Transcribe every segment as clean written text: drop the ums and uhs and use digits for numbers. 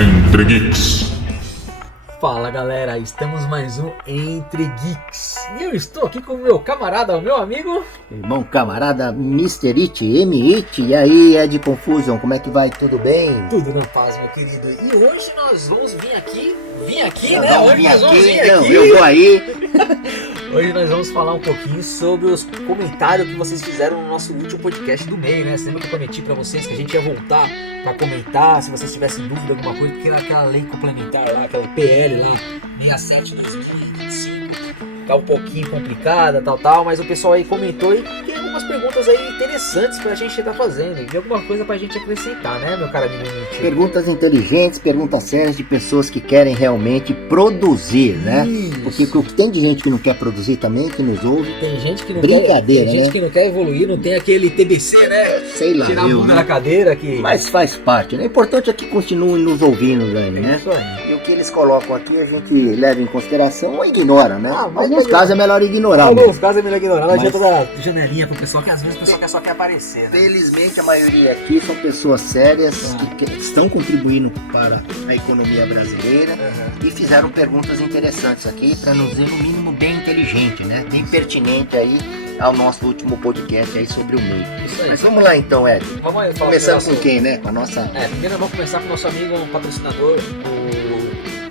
Entre Geeks. Fala galera, estamos mais um Entre Geeks. E eu estou aqui com o meu camarada, o meu amigo... Irmão, camarada, Mr. It, M-It, e aí, Ed Confusion, como é que vai? Tudo bem? Tudo na paz, meu querido. E hoje nós vamos vir aqui, né? Eu vou aí. Hoje nós vamos falar um pouquinho sobre os comentários que vocês fizeram no nosso último podcast do meio, né? Você lembra que eu prometi pra vocês que a gente ia voltar pra comentar, se vocês tivessem dúvida alguma coisa, porque aquela lei complementar lá, aquela PL lá, 67/2025, tá um pouquinho complicada, tal, mas o pessoal aí comentou e tem algumas perguntas aí interessantes pra gente estar fazendo, e alguma coisa pra gente acrescentar, né, meu cara amigo? Perguntas inteligentes, perguntas sérias de pessoas que querem realmente produzir, né? Isso. Porque o que tem de gente que não quer produzir também, que nos ouve. Tem gente que não Brincadeira, quer, tem gente né? que não quer evoluir, não tem aquele TBC, né? Sei lá, Tirar a bunda na cadeira que... Mas faz parte, né? O importante é que continuem nos ouvindo, né? Isso aí. E o que eles colocam aqui a gente leva em consideração ou ignora, né? Ah, Em mas alguns casos é melhor ignorar. Em Né? alguns casos é melhor ignorar, não Mas- adianta dar janelinha pro pessoal, que às vezes o pessoal só quer aparecer, né? Felizmente a maioria aqui são pessoas sérias que estão contribuindo para a economia brasileira e fizeram perguntas interessantes aqui, para nos dizer no mínimo bem inteligente, né? Bem pertinente aí ao nosso último podcast aí sobre o meio. Isso aí. Mas vamos lá então, Ed. Vamos aí, falar Começando com o com quem, né? Com a nossa... primeiro vamos começar com o nosso amigo patrocinador,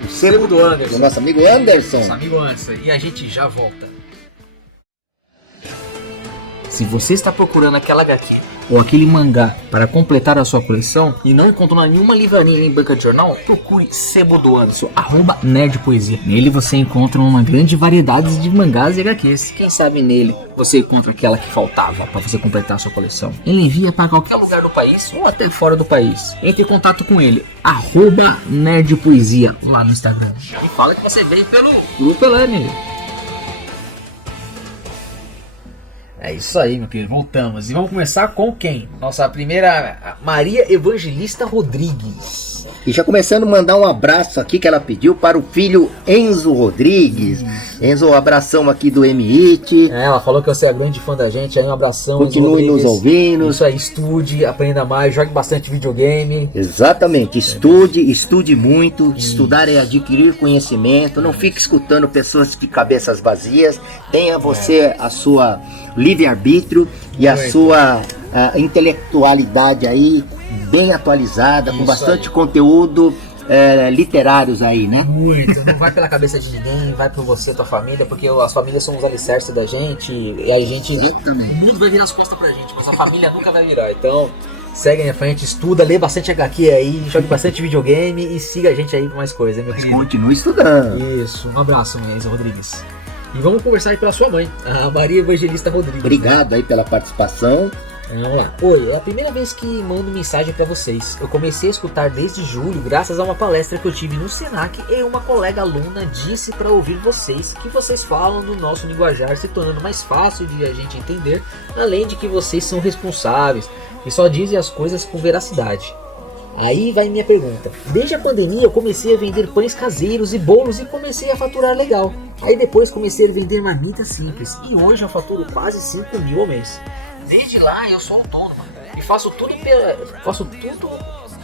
o Sebo do Anderson. O nosso amigo Anderson. Nosso amigo Anderson. E a gente já volta. Se você está procurando aquela HQ ou aquele mangá para completar a sua coleção e não encontrou nenhuma livraria em banca de jornal, procure Sebo do Anderson, @nerdpoesia. Nele você encontra uma grande variedade de mangás e HQs. Quem sabe nele você encontra aquela que faltava para você completar a sua coleção. Ele envia para qualquer lugar do país ou até fora do país. Entre em contato com ele, @nerdpoesia lá no Instagram. E fala que você veio pelo Grupo Elane. É isso aí, meu querido, voltamos. E vamos começar com quem? Nossa primeira, Maria Evangelista Rodrigues. E já começando a mandar um abraço aqui que ela pediu para o filho Enzo Rodrigues. Enzo, abração aqui do M-It. Ela falou que você é grande fã da gente, aí um abração. Continue nos ouvindo. Isso aí, estude, aprenda mais, jogue bastante videogame. Exatamente, estude muito. Estudar é adquirir conhecimento. Não fique escutando pessoas de cabeças vazias. Tenha você a sua livre-arbítrio e a sua intelectualidade aí bem atualizada, com Isso bastante aí. conteúdo literários aí, né? Muito, não vai pela cabeça de ninguém, vai por você e tua família, porque as famílias são os alicerces da gente, e a gente... Exatamente. O mundo vai virar as costas pra gente, mas a família nunca vai virar, então... Segue em frente, estuda, lê bastante HQ aí, jogue bastante videogame e siga a gente aí pra mais coisa, meu querido. Continue estudando. Isso, um abraço, Enzo Rodrigues. E vamos conversar aí pela sua mãe, a Maria Evangelista Rodrigues. Obrigado aí pela participação. Vamos lá. Oi, é a primeira vez que mando mensagem pra vocês. Eu comecei a escutar desde julho graças a uma palestra que eu tive no Senac e uma colega aluna disse pra ouvir vocês que vocês falam do nosso linguajar se tornando mais fácil de a gente entender, além de que vocês são responsáveis e só dizem as coisas com veracidade. Aí vai minha pergunta. Desde a pandemia eu comecei a vender pães caseiros e bolos e comecei a faturar legal. Aí depois comecei a vender marmitas simples e hoje eu faturo quase 5.000 ao mês. Desde lá eu sou autônomo e faço tudo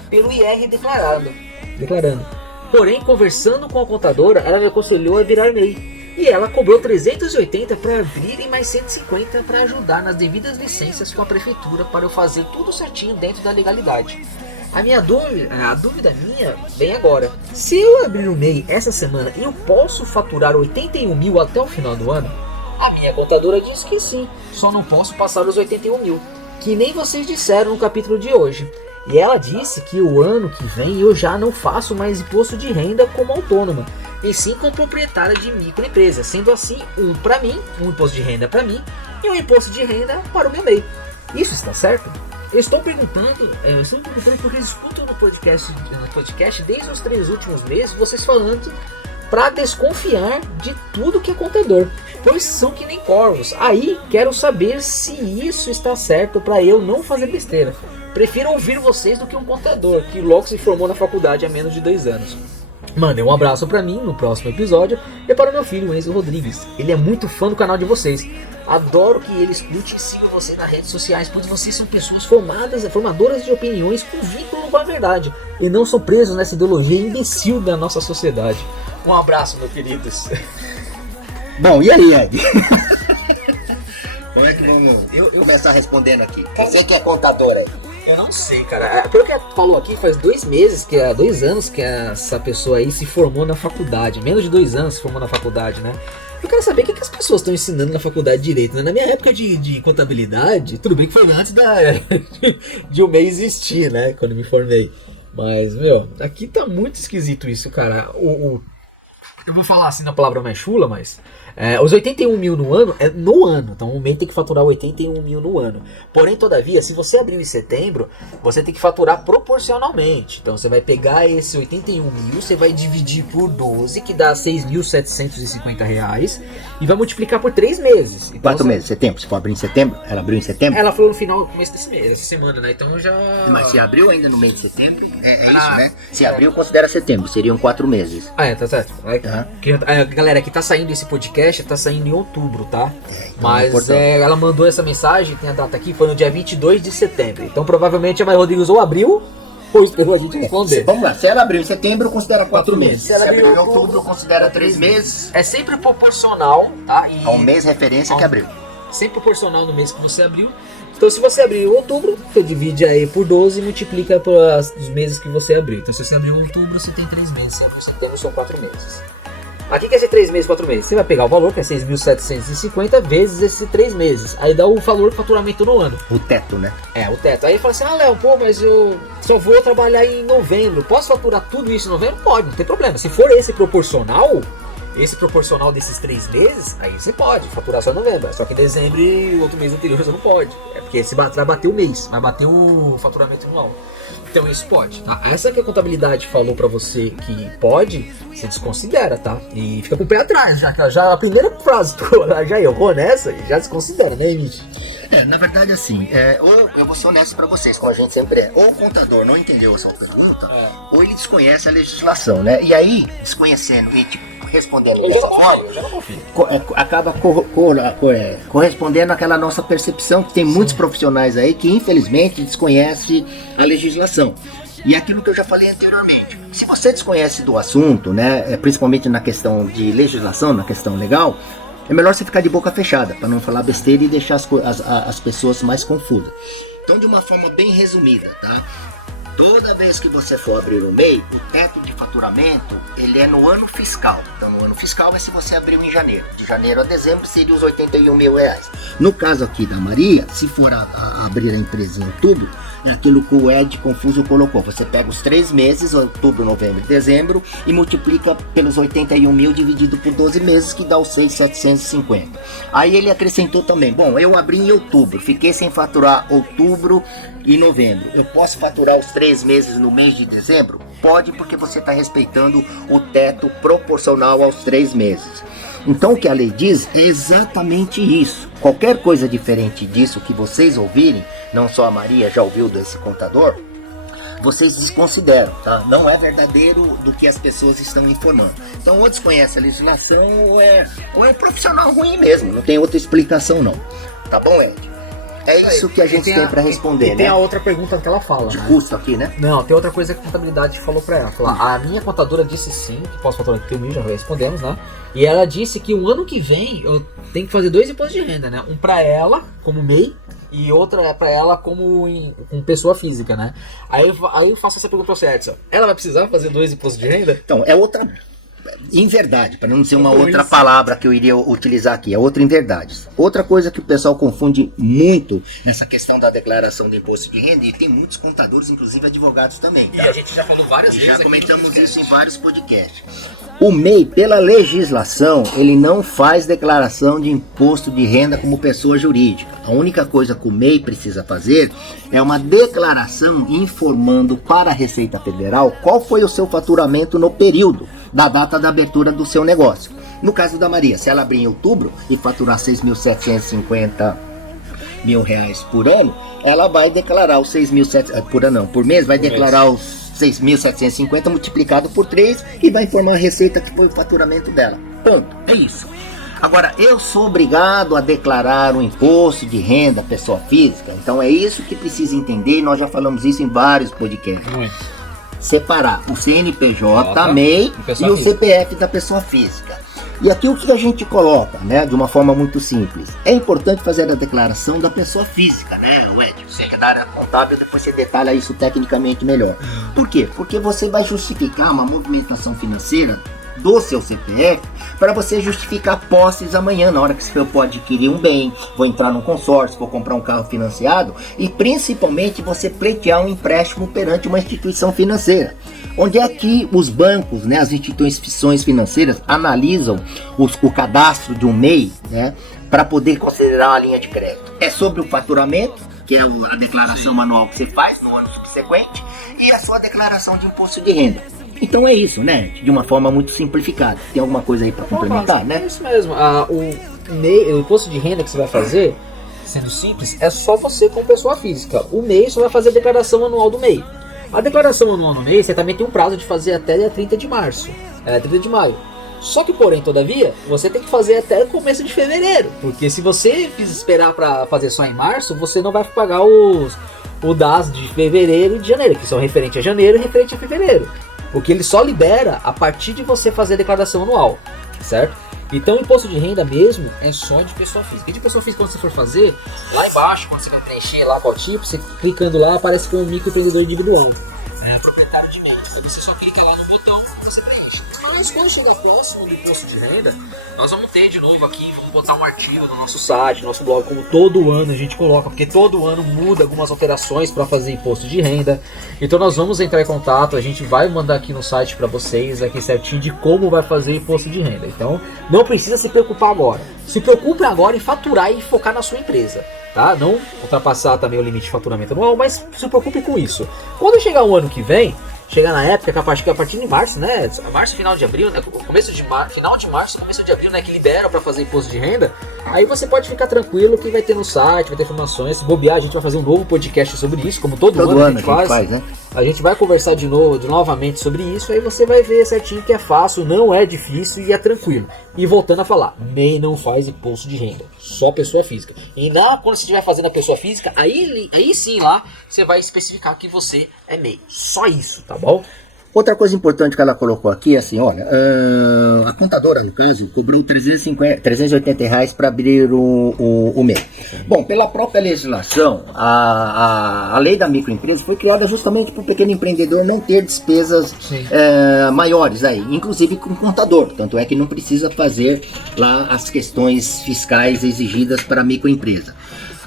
pelo IR declarando. Porém, conversando com a contadora, ela me aconselhou a virar MEI. E ela cobrou 380 para abrir e mais 150 para ajudar nas devidas licenças com a prefeitura para eu fazer tudo certinho dentro da legalidade. A dúvida minha vem agora. Se eu abrir o MEI essa semana, eu posso faturar 81.000 até o final do ano? A minha contadora diz que sim, só não posso passar os 81.000, que nem vocês disseram no capítulo de hoje. E ela disse que o ano que vem eu já não faço mais imposto de renda como autônoma, e sim como proprietária de microempresa, sendo assim um imposto de renda para mim e um imposto de renda para o meu MEI. Isso está certo? Eu estou perguntando porque eu escuto no podcast desde os 3 últimos meses vocês falando para desconfiar de tudo que é contador, pois são que nem corvos. Aí quero saber se isso está certo para eu não fazer besteira. Prefiro ouvir vocês do que um contador que logo se formou na faculdade há menos de 2 anos. Mandem um abraço pra mim no próximo episódio e para o meu filho, Enzo Rodrigues. Ele é muito fã do canal de vocês. Adoro que ele escute e siga você nas redes sociais, pois vocês são pessoas formadoras de opiniões com vínculo com a verdade e não são presos nessa ideologia imbecil da nossa sociedade. Um abraço, meus queridos. Bom, e aí, Ed? Como é que vamos começar respondendo aqui? Você que é contador aí. Eu não sei, cara. Pelo que falou aqui, faz 2 anos que essa pessoa aí se formou na faculdade. Menos de 2 anos se formou na faculdade, né? Eu quero saber o que as pessoas estão ensinando na faculdade de Direito, né? Na minha época de contabilidade, tudo bem que foi antes de o MEI existir, né? Quando eu me formei. Mas, meu, aqui tá muito esquisito isso, cara. Eu vou falar assim na palavra mais chula, mas... os 81 mil no ano é no ano. Então o MEI tem que faturar 81 mil no ano. Porém, todavia, se você abrir em setembro, você tem que faturar proporcionalmente. Então você vai pegar esse 81 mil, você vai dividir por 12, que dá R$6.750, e vai multiplicar por 3 meses. Então, 4 meses, setembro. Se for abrir em setembro, ela abriu em setembro? Ela falou no final, no começo desse mês, essa semana, né? Então já... Mas se abriu ainda no mês de setembro? É isso, né? Se abriu, considera setembro. Seriam 4 meses. Tá certo. Galera, que tá saindo esse podcast, tá saindo em outubro, tá? Então mas ela mandou essa mensagem, tem a data aqui, foi no dia 22 de setembro. Então provavelmente a Maria Rodrigues ou abriu, ou esperou a gente responder. Vamos lá, se ela abriu em setembro, considera 4 meses. Se ela abriu em outubro, considera 3 meses. É sempre proporcional, tá? A um mês referência que abriu. Sempre proporcional no mês que você abriu. Então se você abriu em outubro, você divide aí por 12 e multiplica pelos meses que você abriu. Então se você abriu em outubro, você tem 3 meses. Se abriu em setembro, são 4 meses. Aqui quer ser 3 meses, 4 meses. Você vai pegar o valor, que é 6.750, vezes esses 3 meses. Aí dá o valor de faturamento no ano. O teto, né? O teto. Aí fala assim, Léo, mas eu só vou trabalhar em novembro. Posso faturar tudo isso em novembro? Pode, não tem problema. Se for esse proporcional desses 3 meses, aí você pode faturar só em novembro. Só que em dezembro e outro mês anterior você não pode. É porque você vai bater o mês, vai bater o faturamento anual. Então isso pode, tá? Essa que a contabilidade falou pra você que pode, você desconsidera, tá? E fica com o pé atrás, já a primeira frase já errou nessa e já desconsidera, né, Emílio? Na verdade, assim, ou eu vou ser honesto pra vocês, como a gente sempre é, ou o contador não entendeu a sua pergunta, ou ele desconhece a legislação, né? E aí, desconhecendo e respondendo dessa forma, acaba correspondendo àquela nossa percepção que tem muitos profissionais aí que infelizmente desconhecem a legislação. E aquilo que eu já falei anteriormente, se você desconhece do assunto, né, principalmente na questão de legislação, na questão legal, é melhor você ficar de boca fechada, para não falar besteira e deixar as pessoas mais confusas. Então, de uma forma bem resumida, tá? Toda vez que você for abrir o MEI, o teto de faturamento, ele é no ano fiscal. Então, no ano fiscal é se você abriu em janeiro. De janeiro a dezembro seria os 81 mil reais. No caso aqui da Maria, se for abrir a empresa em outubro, é aquilo que o Ed Confuso colocou. Você pega os 3 meses, outubro, novembro e dezembro, e multiplica pelos 81 mil dividido por 12 meses, que dá os 6.750. Aí ele acrescentou também, bom, eu abri em outubro, fiquei sem faturar outubro e novembro. Eu posso faturar os 3 meses no mês de dezembro? Pode, porque você está respeitando o teto proporcional aos 3 meses. Então o que a lei diz é exatamente isso. Qualquer coisa diferente disso que vocês ouvirem, não só a Maria já ouviu desse contador, vocês desconsideram, tá? Não é verdadeiro do que as pessoas estão informando. Então ou desconhece a legislação ou é profissional ruim mesmo, não tem outra explicação não. Tá bom, Ed? É isso que a gente tem para responder, né? Tem a outra pergunta que ela fala, de custo aqui, né? Não, tem outra coisa que a contabilidade falou para ela. A minha contadora disse sim, que posso faturar que já respondemos, né? E ela disse que o ano que vem eu tenho que fazer 2 impostos de renda, né? Um para ela, como MEI, e outra é para ela como pessoa física, né? Aí eu faço essa pergunta para você, Edson. Ela vai precisar fazer 2 impostos de renda? Então, é outra... Inverdade, para não dizer uma outra palavra que eu iria utilizar aqui, é outra inverdade. Outra coisa que o pessoal confunde muito nessa questão da declaração do imposto de renda, e tem muitos contadores, inclusive advogados também. E a gente já falou várias vezes. Já comentamos isso em vários podcasts. O MEI, pela legislação, ele não faz declaração de imposto de renda como pessoa jurídica. A única coisa que o MEI precisa fazer é uma declaração informando para a Receita Federal qual foi o seu faturamento no período da data da abertura do seu negócio. No caso da Maria, se ela abrir em outubro e faturar 6.750 mil reais por ano, ela vai declarar os 6.700 por ano, não, por mês vai declarar os 6.750 multiplicado por 3 e vai informar a receita que foi o faturamento dela. Ponto. É isso. Agora, eu sou obrigado a declarar o imposto de renda pessoa física? Então é isso que precisa entender, e nós já falamos isso em vários podcasts. Separar o CNPJ, MEI e o CPF da pessoa física. E aqui o que a gente coloca, né, de uma forma muito simples. É importante fazer a declaração da pessoa física, né, Ed? Você que é da área contábil, depois você detalha isso tecnicamente melhor. Por quê? Porque você vai justificar uma movimentação financeira do seu CPF para você justificar posses amanhã, na hora que você pode adquirir um bem, vou entrar num consórcio, vou comprar um carro financiado, e principalmente você pleitear um empréstimo perante uma instituição financeira. Onde é que os bancos, né, as instituições financeiras analisam o cadastro de um MEI, né, para poder considerar uma linha de crédito? É sobre o faturamento, que é a declaração anual que você faz no ano subsequente, e a sua declaração de imposto de renda. Então é isso, né? De uma forma muito simplificada. Tem alguma coisa aí para complementar, né? É isso mesmo. O imposto de renda que você vai fazer, sendo simples, é só você como pessoa física. O MEI só vai fazer a declaração anual do MEI. A declaração anual do MEI, você também tem um prazo de fazer até dia 30 de março. 30 de maio. Só que, porém, todavia, você tem que fazer até o começo de fevereiro. Porque se você esperar para fazer só em março, você não vai pagar o DAS de fevereiro e de janeiro, que são referente a janeiro e referente a fevereiro. Porque ele só libera a partir de você fazer a declaração anual, certo? Então o imposto de renda mesmo é só de pessoa física. E de pessoa física, quando você for fazer, lá embaixo, quando você vai preencher lá qual tipo, você clicando lá, aparece que é um microempreendedor individual. Proprietário de bens. Então você só clica lá no botão e você preenche. Mas quando chegar próximo do imposto de renda, nós vamos ter de novo aqui, vamos botar um artigo no nosso site, no nosso blog, como todo ano a gente coloca, porque todo ano muda algumas alterações para fazer imposto de renda. Então nós vamos entrar em contato, a gente vai mandar aqui no site para vocês, aqui certinho, de como vai fazer imposto de renda. Então não precisa se preocupar agora. Se preocupe agora em faturar e focar na sua empresa, tá? Não ultrapassar também o limite de faturamento anual, mas se preocupe com isso. Quando chegar o ano que vem, chegar na época que a partir de março, né? Março, final de abril, né? Final de março, começo de abril, né? Que libera para fazer imposto de renda. Aí você pode ficar tranquilo que vai ter no site, vai ter informações. Se bobear, a gente vai fazer um novo podcast sobre isso, como todo ano a gente faz, né? A gente vai conversar novamente sobre isso. Aí você vai ver certinho que é fácil, não é difícil e é tranquilo. E voltando a falar, MEI não faz imposto de renda, só pessoa física. E quando você estiver fazendo a pessoa física, aí sim lá você vai especificar que você é MEI. Só isso, tá bom? Outra coisa importante que ela colocou aqui é assim, olha, a contadora, no caso, cobrou R$380 para abrir o MEI. Bom, pela própria legislação, a lei da microempresa foi criada justamente para o pequeno empreendedor não ter despesas maiores aí, inclusive com contador. Tanto é que não precisa fazer lá as questões fiscais exigidas para a microempresa.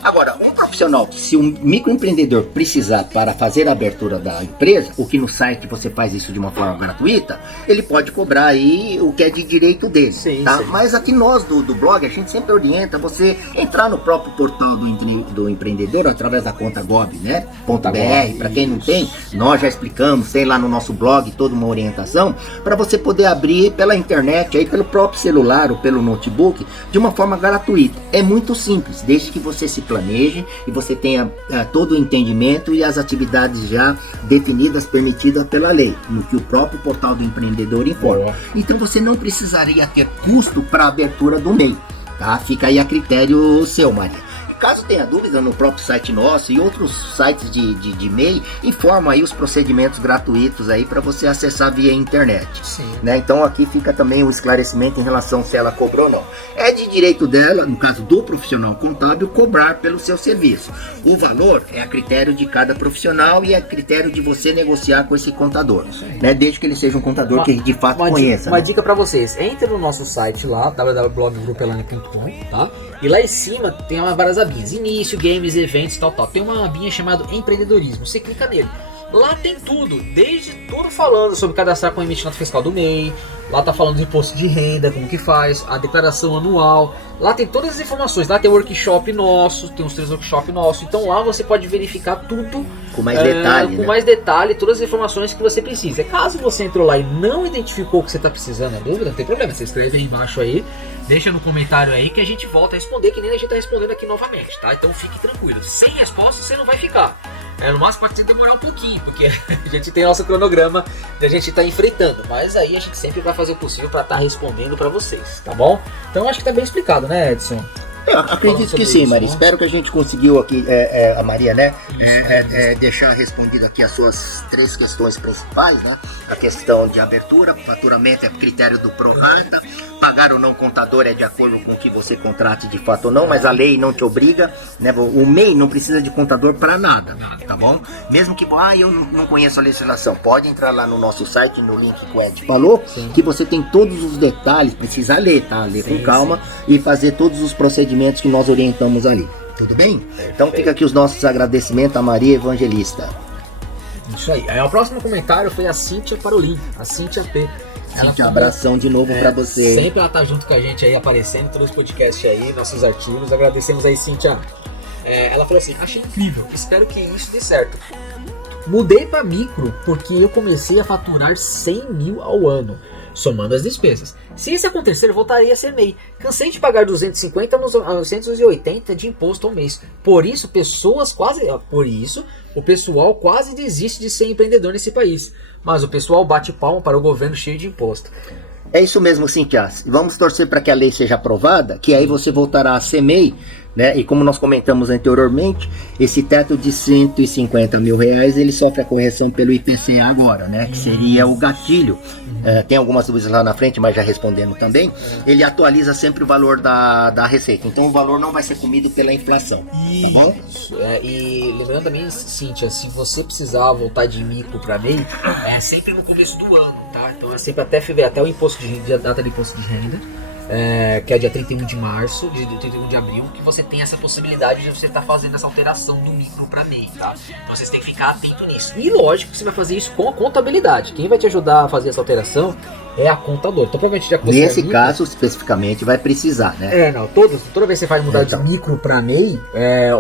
Agora, um profissional, se um microempreendedor precisar para fazer a abertura da empresa, o que no site você faz isso de uma forma gratuita, ele pode cobrar aí o que é de direito dele, sim, tá? Sim. Mas aqui nós do blog, a gente sempre orienta você entrar no próprio portal do empreendedor através da conta Gob, né? .br, para quem não tem, nós já explicamos, tem lá no nosso blog toda uma orientação para você poder abrir pela internet, aí pelo próprio celular ou pelo notebook, de uma forma gratuita. É muito simples, desde que você se planeje e você tenha todo o entendimento e as atividades já definidas, permitidas pela lei, no que o próprio portal do empreendedor informa. Então você não precisaria ter custo para a abertura do MEI, tá? Fica aí a critério seu, Maria. Caso tenha dúvida, no próprio site nosso e outros sites de MEI, informam aí os procedimentos gratuitos aí para você acessar via internet. Sim. Né? Então aqui fica também o esclarecimento em relação se ela cobrou ou não. É de direito dela, no caso do profissional contábil, cobrar pelo seu serviço. O valor é a critério de cada profissional e é a critério de você negociar com esse contador, né? Desde que ele seja um contador que de fato conheça. Uma dica para vocês, entre no nosso site lá, www.bloggrupelane.com, tá? E lá em cima tem várias abinhas, início, games, eventos, tal. Tem uma abinha chamada empreendedorismo, você clica nele. Lá tem tudo, desde tudo falando sobre cadastrar com a emissão fiscal do MEI, lá tá falando de imposto de renda, como que faz, a declaração anual, lá tem todas as informações, lá tem workshop nosso, tem uns 3 workshops nossos, então lá você pode verificar tudo com mais detalhe, com mais detalhe, todas as informações que você precisa. Caso você entrou lá e não identificou o que você está precisando, a dúvida, não tem problema, você escreve aí embaixo aí, deixa no comentário aí que a gente volta a responder, que nem a gente está respondendo aqui novamente, tá? Então fique tranquilo, sem resposta você não vai ficar. No máximo pode demorar um pouquinho, porque a gente tem nosso cronograma e a gente tá enfrentando. Mas aí a gente sempre vai fazer o possível para estar respondendo para vocês, tá bom? Então acho que tá bem explicado, né, Edson? Eu acredito que sim, Maria. Espero que a gente conseguiu aqui, a Maria, né, deixar respondido aqui as suas 3 questões principais, né? A questão de abertura, faturamento é critério do prorata, pagar ou não contador é de acordo com o que você contrate de fato ou não, mas a lei não te obriga, né? O MEI não precisa de contador para nada, tá bom? Mesmo que, eu não conheço a legislação, pode entrar lá no nosso site, no link que o Ed falou, sim, que você tem todos os detalhes, precisa ler, tá? Ler com calma e fazer todos os procedimentos que nós orientamos ali. Tudo bem? Então fica aqui os nossos agradecimentos a Maria Evangelista. Isso aí. Aí o próximo comentário foi a Cíntia Parolin, a Cíntia P. Cíntia, abração de novo pra você. Sempre ela tá junto com a gente aí, aparecendo em todos os podcasts aí, nossos artigos. Agradecemos aí, Cíntia. Ela falou assim: achei incrível, espero que isso dê certo. Mudei para micro porque eu comecei a faturar 100 mil ao ano, somando as despesas. Se isso acontecer, eu voltaria a ser MEI. Cansei de pagar 250 a 980 de imposto ao mês. Por isso, o pessoal quase desiste de ser empreendedor nesse país. Mas o pessoal bate palma para o governo cheio de imposto. É isso mesmo, Cíntia. Vamos torcer para que a lei seja aprovada, que aí você voltará a ser MEI, né? E como nós comentamos anteriormente, esse teto de 150 mil reais, ele sofre a correção pelo IPCA agora, né? Que seria o gatilho. Tem algumas dúvidas lá na frente, mas já respondendo também. Ele atualiza sempre o valor da receita. Então o valor não vai ser comido pela inflação. Tá bom? E lembrando também, Cíntia, se você precisar voltar de micro para MEI, é sempre no começo do ano, tá? Então é sempre até fevereiro, até o imposto a data de imposto de renda. Que é dia 31 de março, dia 31 de abril, que você tem essa possibilidade de você estar fazendo essa alteração do micro para MEI, tá? Então vocês têm que ficar atento nisso. E lógico que você vai fazer isso com a contabilidade. Quem vai te ajudar a fazer essa alteração é a contadora. Então provavelmente já que você nesse caso, especificamente, vai precisar, né? Toda vez que você vai mudar de micro para MEI,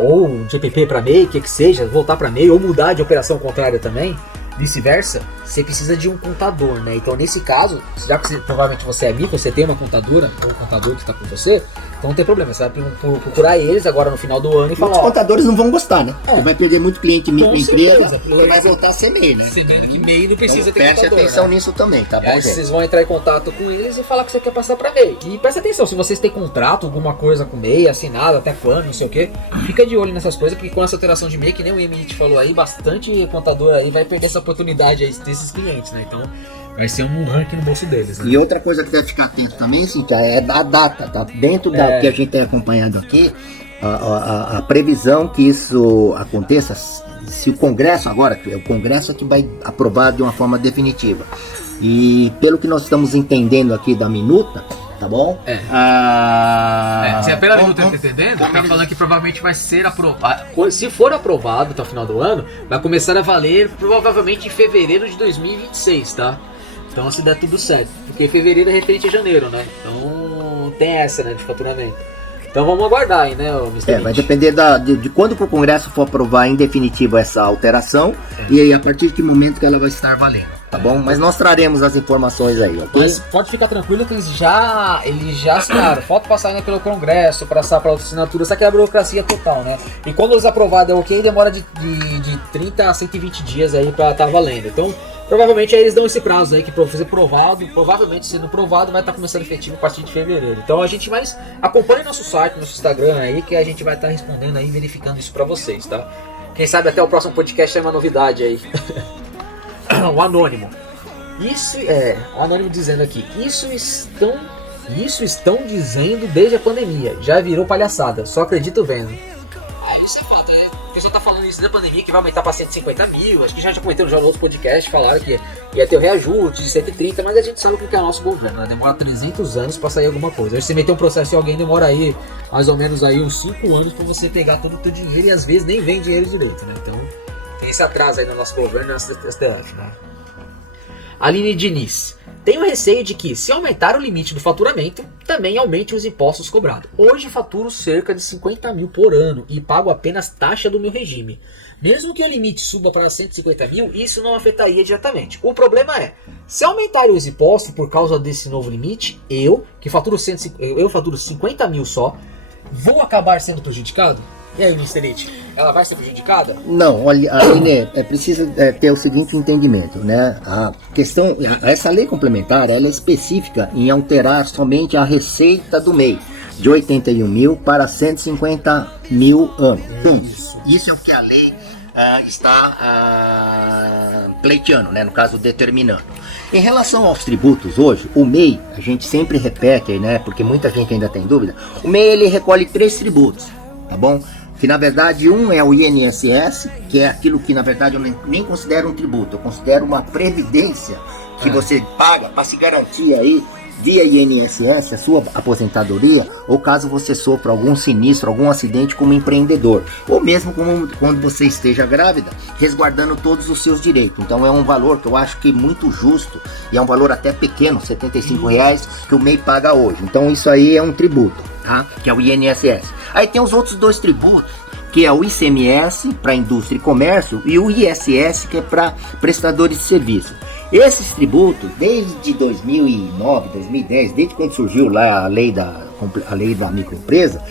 ou de EPP para MEI, que seja, voltar para MEI, ou mudar de operação contrária também, vice-versa, você precisa de um contador, né? Então nesse caso, já que provavelmente você é micro, você tem uma contadora, ou um contador que está com você, então não tem problema, você vai procurar eles agora no final do ano e falar... Os contadores não vão gostar, né? Você vai perder muito cliente micro empresa e vai voltar a ser MEI, né? Você vendo que MEI não precisa então, ter contador, preste atenção, né? Nisso também, tá bom, gente? Vocês vão entrar em contato com eles e falar que você quer passar para MEI. E presta atenção, se vocês têm contrato, alguma coisa com MEI, assinado, até quando, não sei o que, fica de olho nessas coisas, porque com essa alteração de MEI, que nem o Emily falou aí, bastante contador aí vai perder essa oportunidade aí desses clientes, né? Então vai ser um ranking no bolso deles, né? E outra coisa que deve ficar atento também, Cíntia, é a data, tá? Dentro da que a gente tem acompanhado aqui, a previsão que isso aconteça, se o Congresso agora, o Congresso é que vai aprovar de uma forma definitiva. E pelo que nós estamos entendendo aqui da minuta, tá bom? Se é pela minuta que tá entendendo, tá falando que provavelmente vai ser aprovado. Se for aprovado até o final do ano, vai começar a valer provavelmente em fevereiro de 2026, tá? Então se der tudo certo, porque fevereiro é referente a janeiro, né? Então tem essa, né, de faturamento. Então vamos aguardar aí, né, Mr. Vai depender de quando que o Congresso for aprovar em definitivo essa alteração e aí a partir de que momento que ela vai estar valendo, tá bom? Mas nós traremos as informações aí, ok? Mas pode ficar tranquilo que eles já assinaram. Falta passar ainda pelo Congresso, passar para outra assinatura, só que é a burocracia total, né? E quando eles aprovarem é ok, demora de 30 a 120 dias aí para estar valendo. Então provavelmente aí eles dão esse prazo aí que para ser provado, provavelmente sendo provado vai estar começando efetivo a partir de fevereiro. Então a gente vai acompanhe nosso site, nosso Instagram aí que a gente vai estar respondendo aí, verificando isso para vocês, tá? Quem sabe até o próximo podcast é uma novidade aí. O Anônimo. O Anônimo dizendo aqui, isso estão dizendo desde a pandemia, já virou palhaçada, só acredito vendo. Isso é fato, O pessoal tá falando isso da pandemia que vai aumentar para 150 mil, acho que já comentaram já no outro podcast, falaram que ia ter o reajuste de 130, mas a gente sabe o que é o nosso governo, né? Demora 300 anos para sair alguma coisa. Aí você meter um processo em alguém, demora aí mais ou menos aí uns 5 anos para você pegar todo o teu dinheiro e às vezes nem vem dinheiro direito, né? Então tem esse atraso aí no nosso governo e no nosso STF, né? Aline Diniz. Tenho receio de que, se aumentar o limite do faturamento, também aumente os impostos cobrados. Hoje faturo cerca de 50 mil por ano e pago apenas taxa do meu regime. Mesmo que o limite suba para 150 mil, isso não afetaria diretamente. O problema é, se aumentarem os impostos por causa desse novo limite, eu faturo 50 mil só, vou acabar sendo prejudicado? E aí, Mr. It, ela vai ser prejudicada? Não, olha, Aline, é preciso ter o seguinte entendimento, né? A questão, essa lei complementar, ela é específica em alterar somente a receita do MEI, de 81 mil para 150 mil ano. Isso é o que a lei está pleiteando, né? No caso, determinando. Em relação aos tributos hoje, o MEI, a gente sempre repete, né? Porque muita gente ainda tem dúvida. O MEI, ele recolhe 3 tributos, tá bom? Que na verdade um é o INSS, que é aquilo que na verdade eu nem considero um tributo, eu considero uma previdência que você paga para se garantir aí via INSS a sua aposentadoria, ou caso você sofra algum sinistro, algum acidente como empreendedor, ou mesmo quando você esteja grávida, resguardando todos os seus direitos. Então é um valor que eu acho que é muito justo, e é um valor até pequeno, R$75 que o MEI paga hoje. Então isso aí é um tributo, tá? Que é o INSS. Aí tem os outros 2 tributos, que é o ICMS para indústria e comércio e o ISS, que é para prestadores de serviço. Esses tributos, desde 2009, 2010, desde quando surgiu lá a lei da microempresa,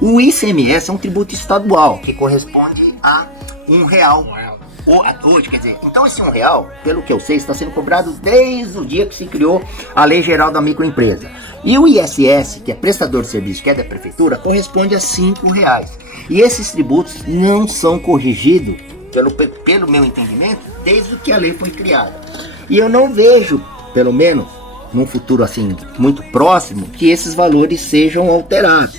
o ICMS é um tributo estadual, que corresponde a R$1. Hoje, quer dizer, então esse R$1, pelo que eu sei, está sendo cobrado desde o dia que se criou a Lei Geral da Microempresa. E o ISS, que é prestador de serviço, que é da prefeitura, corresponde a R$5. E esses tributos não são corrigidos, pelo meu entendimento, desde que a lei foi criada. E eu não vejo, pelo menos num futuro assim muito próximo, que esses valores sejam alterados,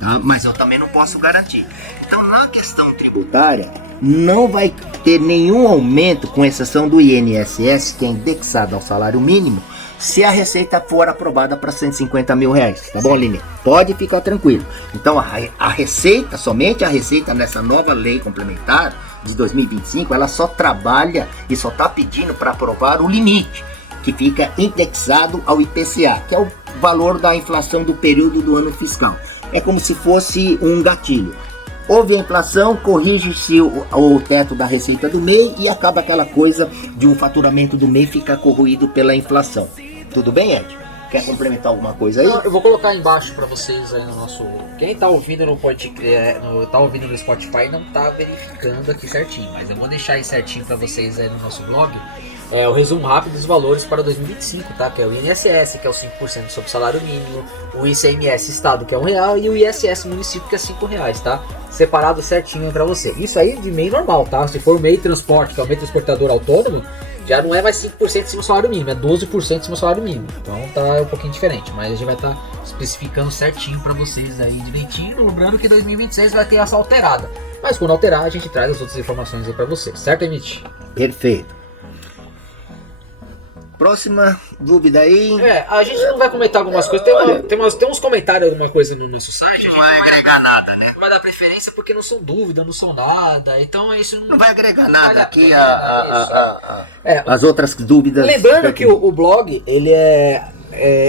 tá? Mas eu também não posso garantir. Então, na questão tributária, não vai ter nenhum aumento, com exceção do INSS, que é indexado ao salário mínimo, se a receita for aprovada para R$150 mil, tá bom, Aline? Pode ficar tranquilo. Então a receita, somente a receita nessa nova lei complementar de 2025, ela só trabalha e só está pedindo para aprovar o limite, que fica indexado ao IPCA, que é o valor da inflação do período do ano fiscal. É como se fosse um gatilho. Houve a inflação, corrige-se o teto da receita do MEI e acaba aquela coisa de um faturamento do MEI ficar corroído pela inflação. Tudo bem, Ed? Quer complementar alguma coisa aí? Não, eu vou colocar embaixo para vocês aí no nosso... Quem tá ouvindo tá ouvindo no Spotify não tá verificando aqui certinho, mas eu vou deixar aí certinho para vocês aí no nosso blog. O resumo rápido dos valores para 2025, tá? Que é o INSS, que é o 5% sobre o salário mínimo, o ICMS Estado, que é R$1, e o ISS Município, que é R$5, tá? Separado certinho para você. Isso aí de MEI normal, tá? Se for MEI transporte, que é o MEI transportador autônomo, já não é mais 5% em cima do salário mínimo, é 12% em cima do salário mínimo. Então tá um pouquinho diferente, mas a gente vai estar especificando certinho para vocês aí direitinho. Lembrando que 2026 vai ter essa alterada. Mas quando alterar, a gente traz as outras informações aí para vocês, certo, Emit? Perfeito. Próxima dúvida aí. A gente não vai comentar algumas coisas. Tem uns comentários, alguma coisa no nosso site. Não vai agregar nada, né? Não vai dar preferência porque não são dúvidas, não são nada. Então isso não vai agregar nada aqui as outras dúvidas. Lembrando que o blog, ele é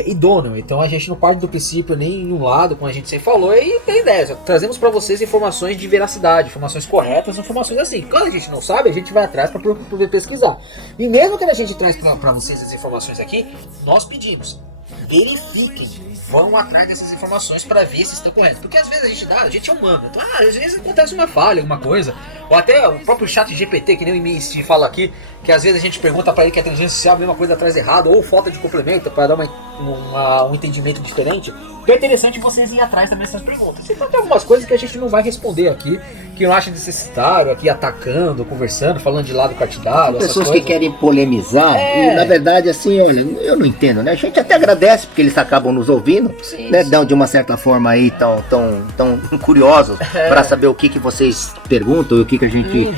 idôneo, então a gente não parte do princípio nem em um lado, como a gente sempre falou, e tem ideia. Trazemos para vocês informações de veracidade, informações corretas, informações assim. Quando a gente não sabe, a gente vai atrás para poder pesquisar. E mesmo que a gente traz para vocês essas informações aqui, nós pedimos, verifiquem, vão atrás dessas informações para ver se estão corretas. Porque às vezes a gente é humano, então às vezes acontece uma falha, alguma coisa, ou até o próprio chat GPT, que nem o Emist fala aqui, que às vezes a gente pergunta para ele que a inteligência artificial vê uma coisa atrás errada, ou falta de complemento para dar um entendimento diferente. Então é interessante vocês irem atrás também dessas perguntas. Então tem algumas coisas que a gente não vai responder aqui, que eu acho necessário, aqui atacando, conversando, falando de lado partidário. Pessoas que querem polemizar, e na verdade assim, olha, eu não entendo, né? A gente até agradece porque eles acabam nos ouvindo, sim, né? De uma certa forma aí tão curiosos para saber o que vocês perguntam e o que a gente...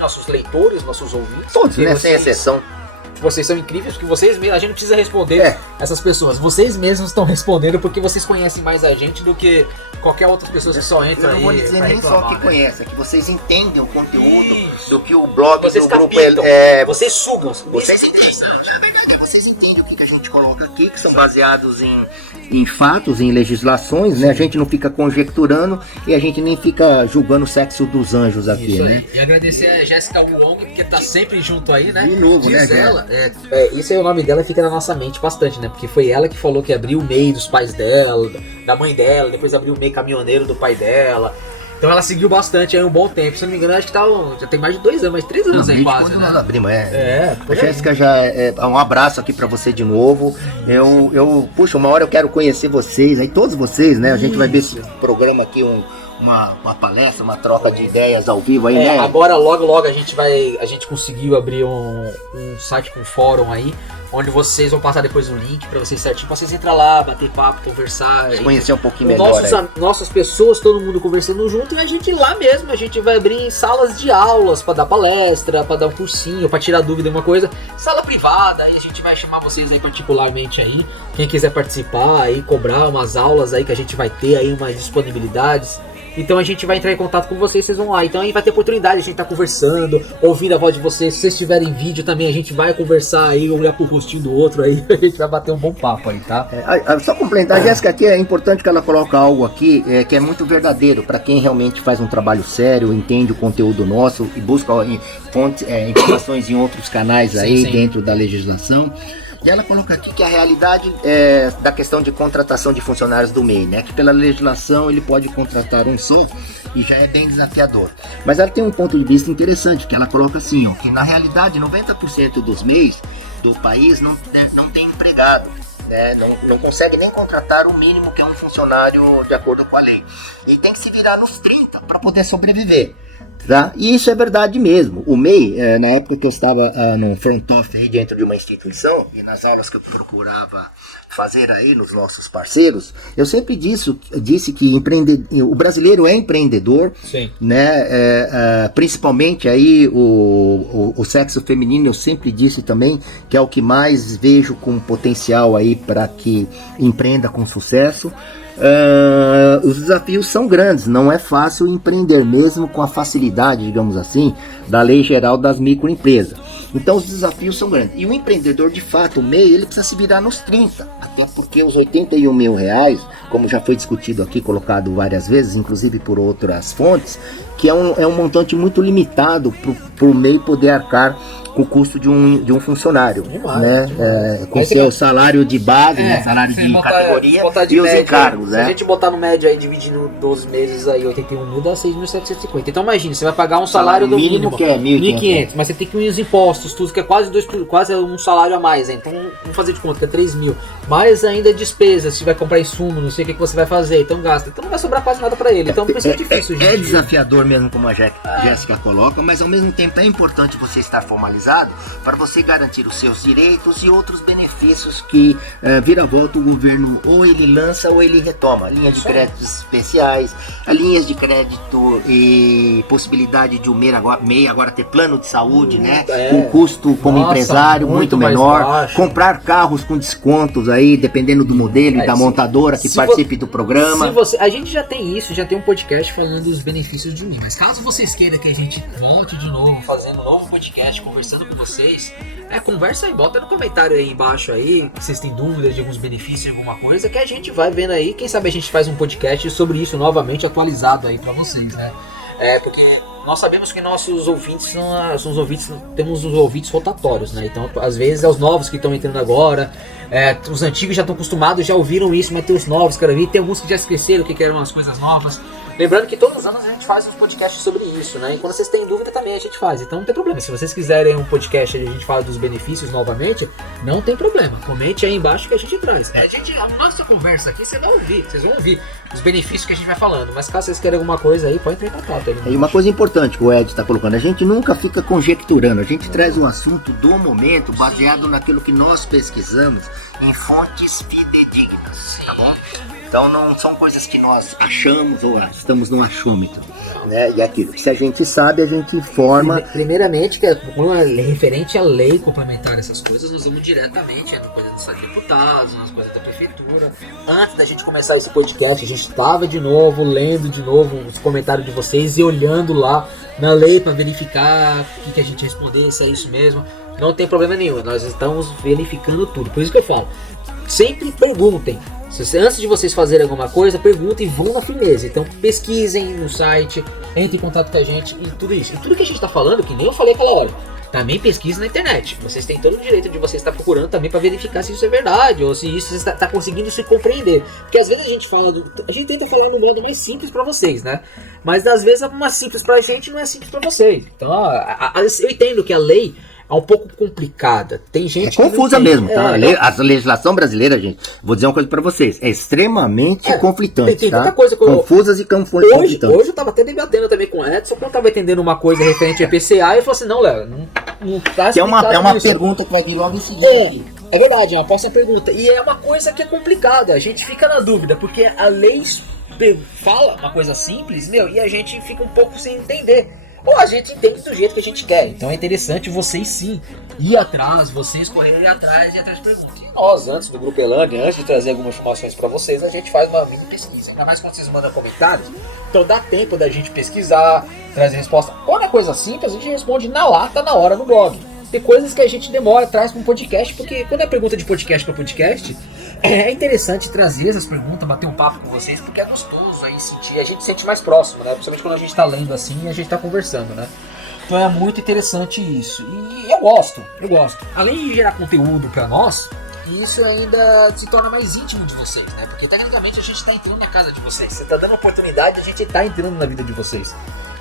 Nossos leitores, nossos ouvintes, todos, né? Sem exceção. Vocês são incríveis, que vocês mesmos, a gente não precisa responder essas pessoas. Vocês mesmos estão respondendo porque vocês conhecem mais a gente do que qualquer outra pessoa que só entra aí. Eu não vou dizer nem só que conhece, é que vocês entendem o conteúdo do que o blog vocês do grupo vocês sugam. Vocês entendem. Na verdade, vocês entendem o que a gente coloca aqui, que são baseados em em fatos, em legislações, né? A gente não fica conjecturando e a gente nem fica julgando o sexo dos anjos aqui, Isso né? aí. E agradecer a Jéssica Wong, porque tá sempre junto aí, né? De novo, Diz né, ela, isso aí, o nome dela fica na nossa mente bastante, né? Porque foi ela que falou que abriu o MEI dos pais dela, da mãe dela, depois abriu o MEI caminhoneiro do pai dela. Então ela seguiu bastante aí um bom tempo. Se eu não me engano, acho que já tem mais de 2 anos, mais 3 anos aí quase, quando né? nós abrimos, A Jéssica um abraço aqui pra você de novo. Puxa, uma hora eu quero conhecer vocês, aí todos vocês, né? A gente vai ver esse programa aqui, uma palestra, uma troca de ideias ao vivo aí, né? Agora logo a gente conseguiu abrir um site com fórum aí, onde vocês vão passar depois o link pra vocês certinho, pra vocês entrar lá, bater papo, conversar. Conhecer um pouquinho melhor. Nossas pessoas, todo mundo conversando junto, e a gente lá mesmo, a gente vai abrir salas de aulas pra dar palestra, pra dar um cursinho, pra tirar dúvida em uma coisa, sala privada, aí a gente vai chamar vocês aí particularmente aí, quem quiser participar aí, cobrar umas aulas aí que a gente vai ter aí, umas disponibilidades. Então a gente vai entrar em contato com vocês, vocês vão lá. Então aí vai ter oportunidade, a gente tá conversando, ouvindo a voz de vocês. Se vocês tiverem vídeo também, a gente vai conversar aí, olhar pro rostinho do outro aí, a gente vai bater um bom papo aí, tá? Só complementar, a Jéssica aqui, é importante que ela coloque algo aqui que é muito verdadeiro, para quem realmente faz um trabalho sério, entende o conteúdo nosso e busca fontes, informações em outros canais aí, sim. Dentro da legislação. E ela coloca aqui que a realidade da questão de contratação de funcionários do MEI, né? Que pela legislação ele pode contratar um só e já é bem desafiador. Mas ela tem um ponto de vista interessante, que ela coloca assim, ó, que na realidade 90% dos MEIs do país não tem empregado. Né? Não consegue nem contratar o mínimo que é um funcionário de acordo com a lei. Ele tem que se virar nos 30 para poder sobreviver. Tá? E isso é verdade mesmo. O MEI, na época que eu estava no front office aí dentro de uma instituição, e nas aulas que eu procurava fazer aí nos nossos parceiros, eu sempre disse que o brasileiro é empreendedor, sim. Né? Principalmente aí o sexo feminino, eu sempre disse também que é o que mais vejo com potencial aí para que empreenda com sucesso. Os desafios são grandes, não é fácil empreender, mesmo com a facilidade, digamos assim, da lei geral das microempresas. Então os desafios são grandes. E o empreendedor, de fato, o MEI, ele precisa se virar nos 30, até porque os R$81 mil, como já foi discutido aqui, colocado várias vezes, inclusive por outras fontes, que é um montante muito limitado para o MEI poder arcar com o custo de um funcionário, demais, né? Demais. Com seu salário de base, né? Salário de categoria e os encargos, né? Se a gente botar no médio aí, dividindo 12 meses aí, 81 mil dá 6.750. Então imagina, você vai pagar um salário do mínimo que é 1.500, mas você tem que ir os impostos, tudo que é quase um salário a mais, né? Então vamos fazer de conta que é 3 mil. Mais ainda despesas, se vai comprar insumo, não sei o que você vai fazer, então gasta. Então não vai sobrar quase nada pra ele. Então por isso é difícil, gente. É desafiador mesmo, como a Jéssica coloca, mas ao mesmo tempo é importante você estar formalizado para você garantir os seus direitos e outros benefícios que vira volta o governo ou ele lança ou ele retoma. Linhas de créditos especiais, linhas de crédito e possibilidade de o MEI agora ter plano de saúde, né? Com custo como empresário muito menor, comprar carros com descontos aí, dependendo do modelo e da montadora que participe do programa. A gente já tem isso, já tem um podcast falando dos benefícios de MEI, mas caso vocês queiram que a gente volte de novo, fazendo um novo podcast, conversando com vocês, conversa aí, bota no comentário aí embaixo aí, se vocês têm dúvidas de alguns benefícios, de alguma coisa, que a gente vai vendo aí, quem sabe a gente faz um podcast sobre isso novamente, atualizado aí pra vocês, né? Porque nós sabemos que nossos ouvintes temos os ouvintes rotatórios, né? Então, às vezes, é os novos que estão entrando agora, os antigos já estão acostumados, já ouviram isso, mas tem os novos, cara, e tem alguns que já esqueceram o que eram as coisas novas. Lembrando que todos os anos a gente faz uns podcasts sobre isso, né? E quando vocês têm dúvida também a gente faz. Então não tem problema. Se vocês quiserem um podcast onde a gente fala dos benefícios novamente, não tem problema. Comente aí embaixo que a gente traz. A nossa conversa aqui vocês vão ouvir os benefícios que a gente vai falando. Mas caso vocês querem alguma coisa aí, pode entrar em contato aí. E uma coisa importante que o Ed está colocando, a gente nunca fica conjecturando. A gente traz um assunto do momento baseado naquilo que nós pesquisamos em fontes fidedignas, tá bom? Então não são coisas que nós achamos ou estamos no achômetro, né? E aquilo, se a gente sabe, a gente informa. Primeiramente, quando é referente à lei complementar essas coisas, nós vamos diretamente nas coisas dos deputados, nas coisas da prefeitura. Antes da gente começar esse podcast, a gente estava lendo de novo os comentários de vocês e olhando lá na lei para verificar o que a gente respondeu, se é isso mesmo. Não tem problema nenhum, nós estamos verificando tudo. Por isso que eu falo, sempre perguntem. Antes de vocês fazerem alguma coisa, perguntem e vão na firmeza. Então pesquisem no site, entrem em contato com a gente e tudo isso. E tudo que a gente tá falando, que nem eu falei aquela hora, também pesquise na internet. Vocês têm todo o direito de você estar procurando também para verificar se isso é verdade ou se isso você está conseguindo se compreender. Porque às vezes a gente tenta falar no modo mais simples para vocês, né? Mas às vezes uma simples pra gente não é simples para vocês. Então, eu entendo que a lei é um pouco complicada. Tem gente confusa mesmo, tá? A legislação brasileira, gente, vou dizer uma coisa pra vocês, é extremamente conflitante, tem tá? tanta coisa confusas e conflitantes. Hoje eu tava até debatendo também com o Edson, quando eu tava entendendo uma coisa referente ao IPCA, e falou assim, não, Léo, não tá que é uma pergunta que vai vir logo em seguida. É verdade, é uma próxima pergunta. E é uma coisa que é complicada, a gente fica na dúvida, porque a lei fala uma coisa simples, e a gente fica um pouco sem entender. Ou a gente entende do jeito que a gente quer. Então é interessante vocês sim ir atrás, vocês correrem atrás e atrás de perguntas. E nós, antes do Grupo Elane, antes de trazer algumas informações para vocês, a gente faz uma mini pesquisa. Ainda mais quando vocês mandam comentários. Então dá tempo da gente pesquisar, trazer resposta. Quando é coisa simples, a gente responde na lata, na hora, no blog. Tem coisas que a gente demora, traz para um podcast, porque quando é pergunta de podcast para podcast, é interessante trazer essas perguntas, bater um papo com vocês, porque é gostoso aí sentir, a gente sente mais próximo, né? Principalmente quando a gente tá lendo assim e a gente tá conversando, né? Então é muito interessante isso. E eu gosto. Além de gerar conteúdo para nós, isso ainda se torna mais íntimo de vocês, né? Porque tecnicamente a gente tá entrando na casa de vocês. Você tá dando oportunidade, a gente tá entrando na vida de vocês.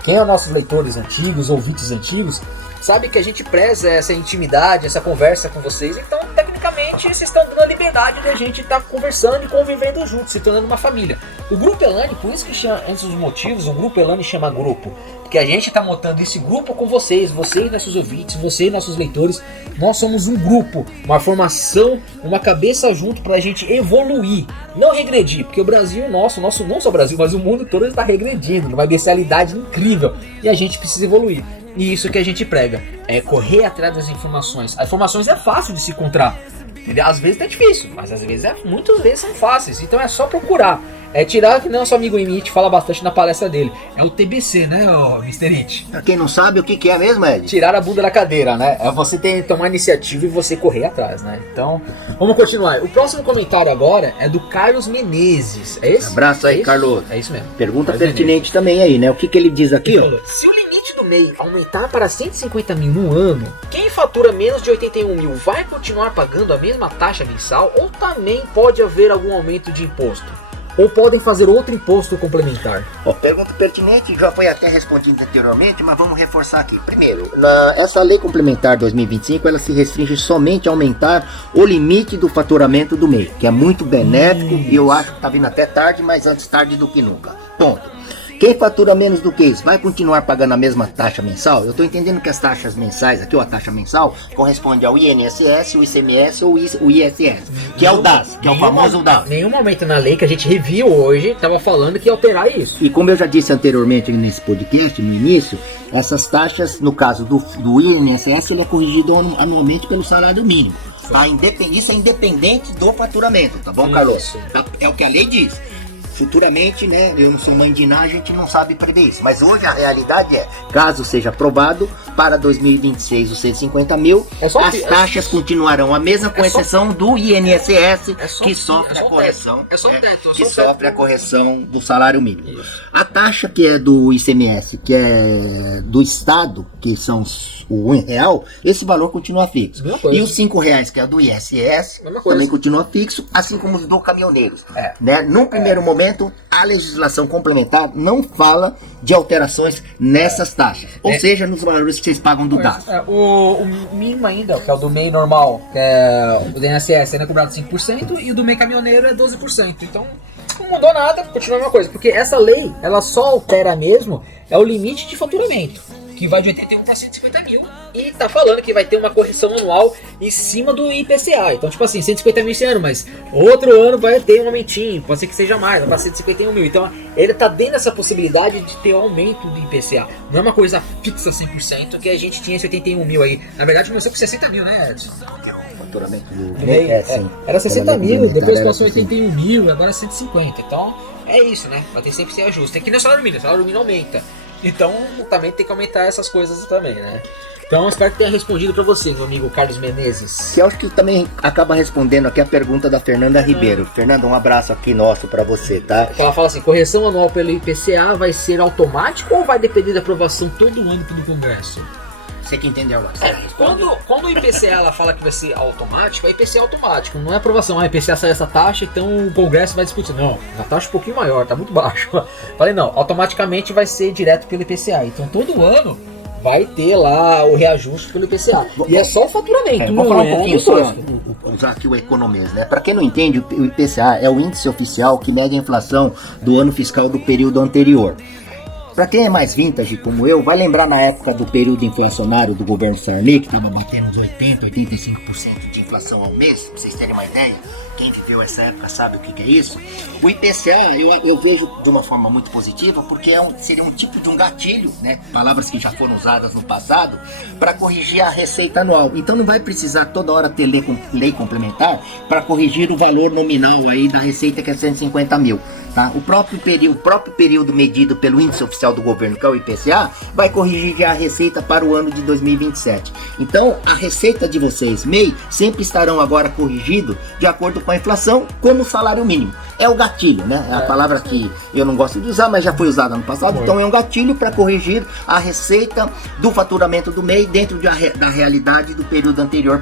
Quem é nossos leitores antigos, ouvintes antigos, sabe que a gente preza essa intimidade, essa conversa com vocês. Então, tecnicamente, vocês estão dando a liberdade de a gente estar conversando e convivendo juntos, se tornando uma família. O Grupo Elane, por isso que chama, entre os motivos, o Grupo Elane chama grupo. Porque a gente está montando esse grupo com vocês, nossos ouvintes, vocês, nossos leitores. Nós somos um grupo, uma formação, uma cabeça junto para a gente evoluir, não regredir. Porque o Brasil nosso, não só o Brasil, mas o mundo todo está regredindo, numa bestialidade incrível. E a gente precisa evoluir. E isso que a gente prega, é correr atrás das informações. As informações é fácil de se encontrar, entendeu? Às vezes é difícil, mas às vezes muitas vezes são fáceis. Então é só procurar. É tirar, que nosso amigo Emit fala bastante na palestra dele. É o TBC, né, Mr. It? Pra quem não sabe, o que é mesmo, Ed? Tirar a bunda da cadeira, né? É você tomar iniciativa e você correr atrás, né? Então, vamos continuar. O próximo comentário agora é do Carlos Menezes. É esse? Abraço aí, Carlos. É isso mesmo. Pergunta Carlos pertinente Menezes também aí, né? O que ele diz aqui, ó? Se o limite do MEI aumentar para 150 mil no ano, quem fatura menos de 81 mil vai continuar pagando a mesma taxa mensal ou também pode haver algum aumento de imposto? Ou podem fazer outro imposto complementar? Pergunta pertinente, já foi até respondida anteriormente, mas vamos reforçar aqui. Primeiro, essa lei complementar 2025, ela se restringe somente a aumentar o limite do faturamento do MEI, que é muito benéfico e eu acho que está vindo até tarde, mas antes tarde do que nunca. Ponto. Quem fatura menos do que isso vai continuar pagando a mesma taxa mensal? Eu estou entendendo que as taxas mensais aqui, ou a taxa mensal, corresponde ao INSS, o ICMS ou o ISS, que é o DAS, que é o famoso DAS. Nenhum momento na lei que a gente reviu hoje estava falando que ia alterar isso. E como eu já disse anteriormente nesse podcast, no início, essas taxas, no caso do INSS, ele é corrigido anualmente pelo salário mínimo. Tá? Isso é independente do faturamento, tá bom, Carlos? É o que a lei diz. Futuramente, né, eu não sou mãe de Iná, a gente não sabe prever isso. Mas hoje a realidade é, caso seja aprovado, para 2026 os 150 mil, as taxas continuarão a mesma, com exceção do INSS, que sofre a correção. Que sofre a correção do salário mínimo. A taxa que é do ICMS, que é do Estado, que são o R$1, esse valor continua fixo. E os R$5, que é do ISS, também continua fixo, assim como os do caminhoneiros. Né? Num primeiro momento, a legislação complementar não fala de alterações nessas taxas, ou seja, nos valores que vocês pagam do DAS. O mínimo ainda, que é o do MEI normal, que é o do INSS, é cobrado 5%, e o do MEI caminhoneiro é 12%. Então, não mudou nada, continua a mesma coisa, porque essa lei, ela só altera mesmo o limite de faturamento, que vai de 81 para 150 mil, e tá falando que vai ter uma correção anual em cima do IPCA. Então, tipo assim, 150 mil esse ano, mas outro ano vai ter um aumentinho, pode ser que seja mais, vai para 151 mil. Então, ele tá dando essa possibilidade de ter um aumento do IPCA. Não é uma coisa fixa 100%, que a gente tinha esse 81 mil aí. Na verdade, começou com 60 mil, né, Edson? Faturamento do MEI, era 60 mil, depois passou 81 mil, agora 150. Então, é isso, né? Vai ter sempre esse ajuste. Aqui no salário mínimo aumenta. Então, também tem que aumentar essas coisas também, né? Então espero que tenha respondido para você, meu amigo Carlos Menezes. Que eu acho que também acaba respondendo aqui a pergunta da Fernanda Ribeiro. Fernanda, um abraço aqui nosso para você, tá? Ela fala assim, correção anual pelo IPCA vai ser automático ou vai depender da aprovação todo ano pelo Congresso? Você que entendeu agora. Quando o IPCA ela fala que vai ser automático, é IPCA automático, não é aprovação. A IPCA sai essa taxa, então o Congresso vai discutir. Não, a taxa é um pouquinho maior, tá muito baixo. Falei, não, automaticamente vai ser direto pelo IPCA. Então todo ano vai ter lá o reajuste pelo IPCA. E é só o faturamento. Vamos falar um pouquinho só, usar aqui o economês, né? Para quem não entende, o IPCA é o índice oficial que mede a inflação do ano fiscal do período anterior. Para quem é mais vintage como eu, vai lembrar na época do período inflacionário do governo Sarney, que estava batendo uns 80, 85% de inflação ao mês, para vocês terem uma ideia. Quem viveu essa época sabe o que é isso. O IPCA eu vejo de uma forma muito positiva, porque seria um tipo de um gatilho, né? Palavras que já foram usadas no passado, para corrigir a receita anual. Então não vai precisar toda hora ter lei complementar para corrigir o valor nominal aí da receita, que é 150 mil. Tá? O próprio período medido pelo índice oficial do governo, que é o IPCA, vai corrigir já a receita para o ano de 2027. Então, a receita de vocês, MEI, sempre estarão agora corrigido de acordo com a inflação, como o salário mínimo. É o gatilho, né? É a palavra que eu não gosto de usar, mas já foi usada no passado. Então, é um gatilho para corrigir a receita do faturamento do MEI dentro da realidade do período anterior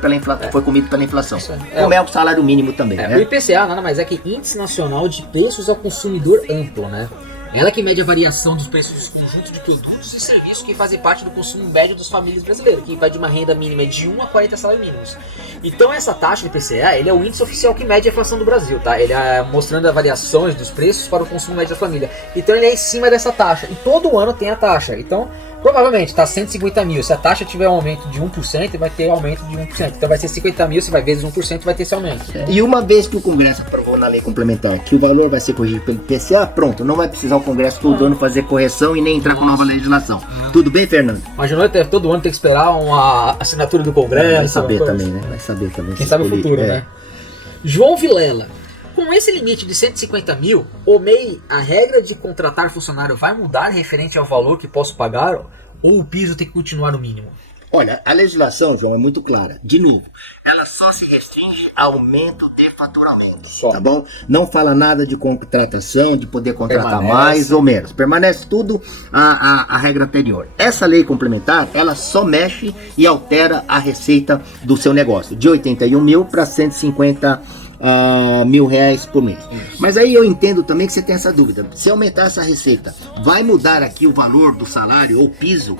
foi comido pela inflação. Como é o salário mínimo também, né? O IPCA nada mais é que Índice Nacional de Preços ao Consumidor Amplo, né? Ela que mede a variação dos preços dos conjuntos de produtos e serviços que fazem parte do consumo médio das famílias brasileiras, que vai de uma renda mínima de 1 a 40 salários mínimos. Então essa taxa do IPCA, ele é o índice oficial que mede a inflação do Brasil, tá? Ele é mostrando as variações dos preços para o consumo médio da família. Então ele é em cima dessa taxa, e todo ano tem a taxa. Então, provavelmente está 150 mil, se a taxa tiver um aumento de 1%, vai ter aumento de 1%. Então vai ser 50 mil, se vai vezes 1%, vai ter esse aumento. E uma vez que o Congresso aprovou na lei complementar que o valor vai ser corrigido pelo IPCA, pronto, não vai precisar o Congresso todo ano fazer correção e nem entrar com nova legislação. Tudo bem, Fernando? Imaginou todo ano ter que esperar uma assinatura do Congresso? Vai saber também, né? Vai saber também. Quem sabe o futuro, né? João Vilela. Com esse limite de 150 mil, o MEI, a regra de contratar funcionário vai mudar referente ao valor que posso pagar ou o piso tem que continuar no mínimo? Olha, a legislação, João, é muito clara. De novo, ela só se restringe a aumento de faturamento, tá bom? Não fala nada de contratação, de poder contratar mais ou menos. Permanece tudo a regra anterior. Essa lei complementar, ela só mexe e altera a receita do seu negócio, de 81 mil para 150 mil reais por mês. Mas aí eu entendo também que você tem essa dúvida. Se aumentar essa receita, vai mudar aqui o valor do salário ou piso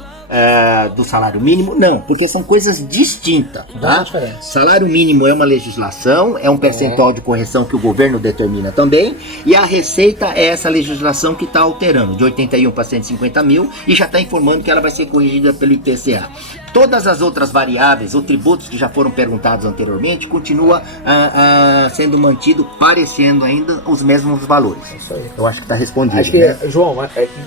do salário mínimo? Não, porque são coisas distintas, tá? Salário mínimo é uma legislação, é um percentual de correção que o governo determina também, e a receita é essa legislação que está alterando, de 81 para 150 mil, e já está informando que ela vai ser corrigida pelo IPCA. Todas as outras variáveis ou tributos que já foram perguntados anteriormente continua sendo mantido, parecendo ainda os mesmos valores. Isso aí. Eu acho que está respondido. Acho que, né? João,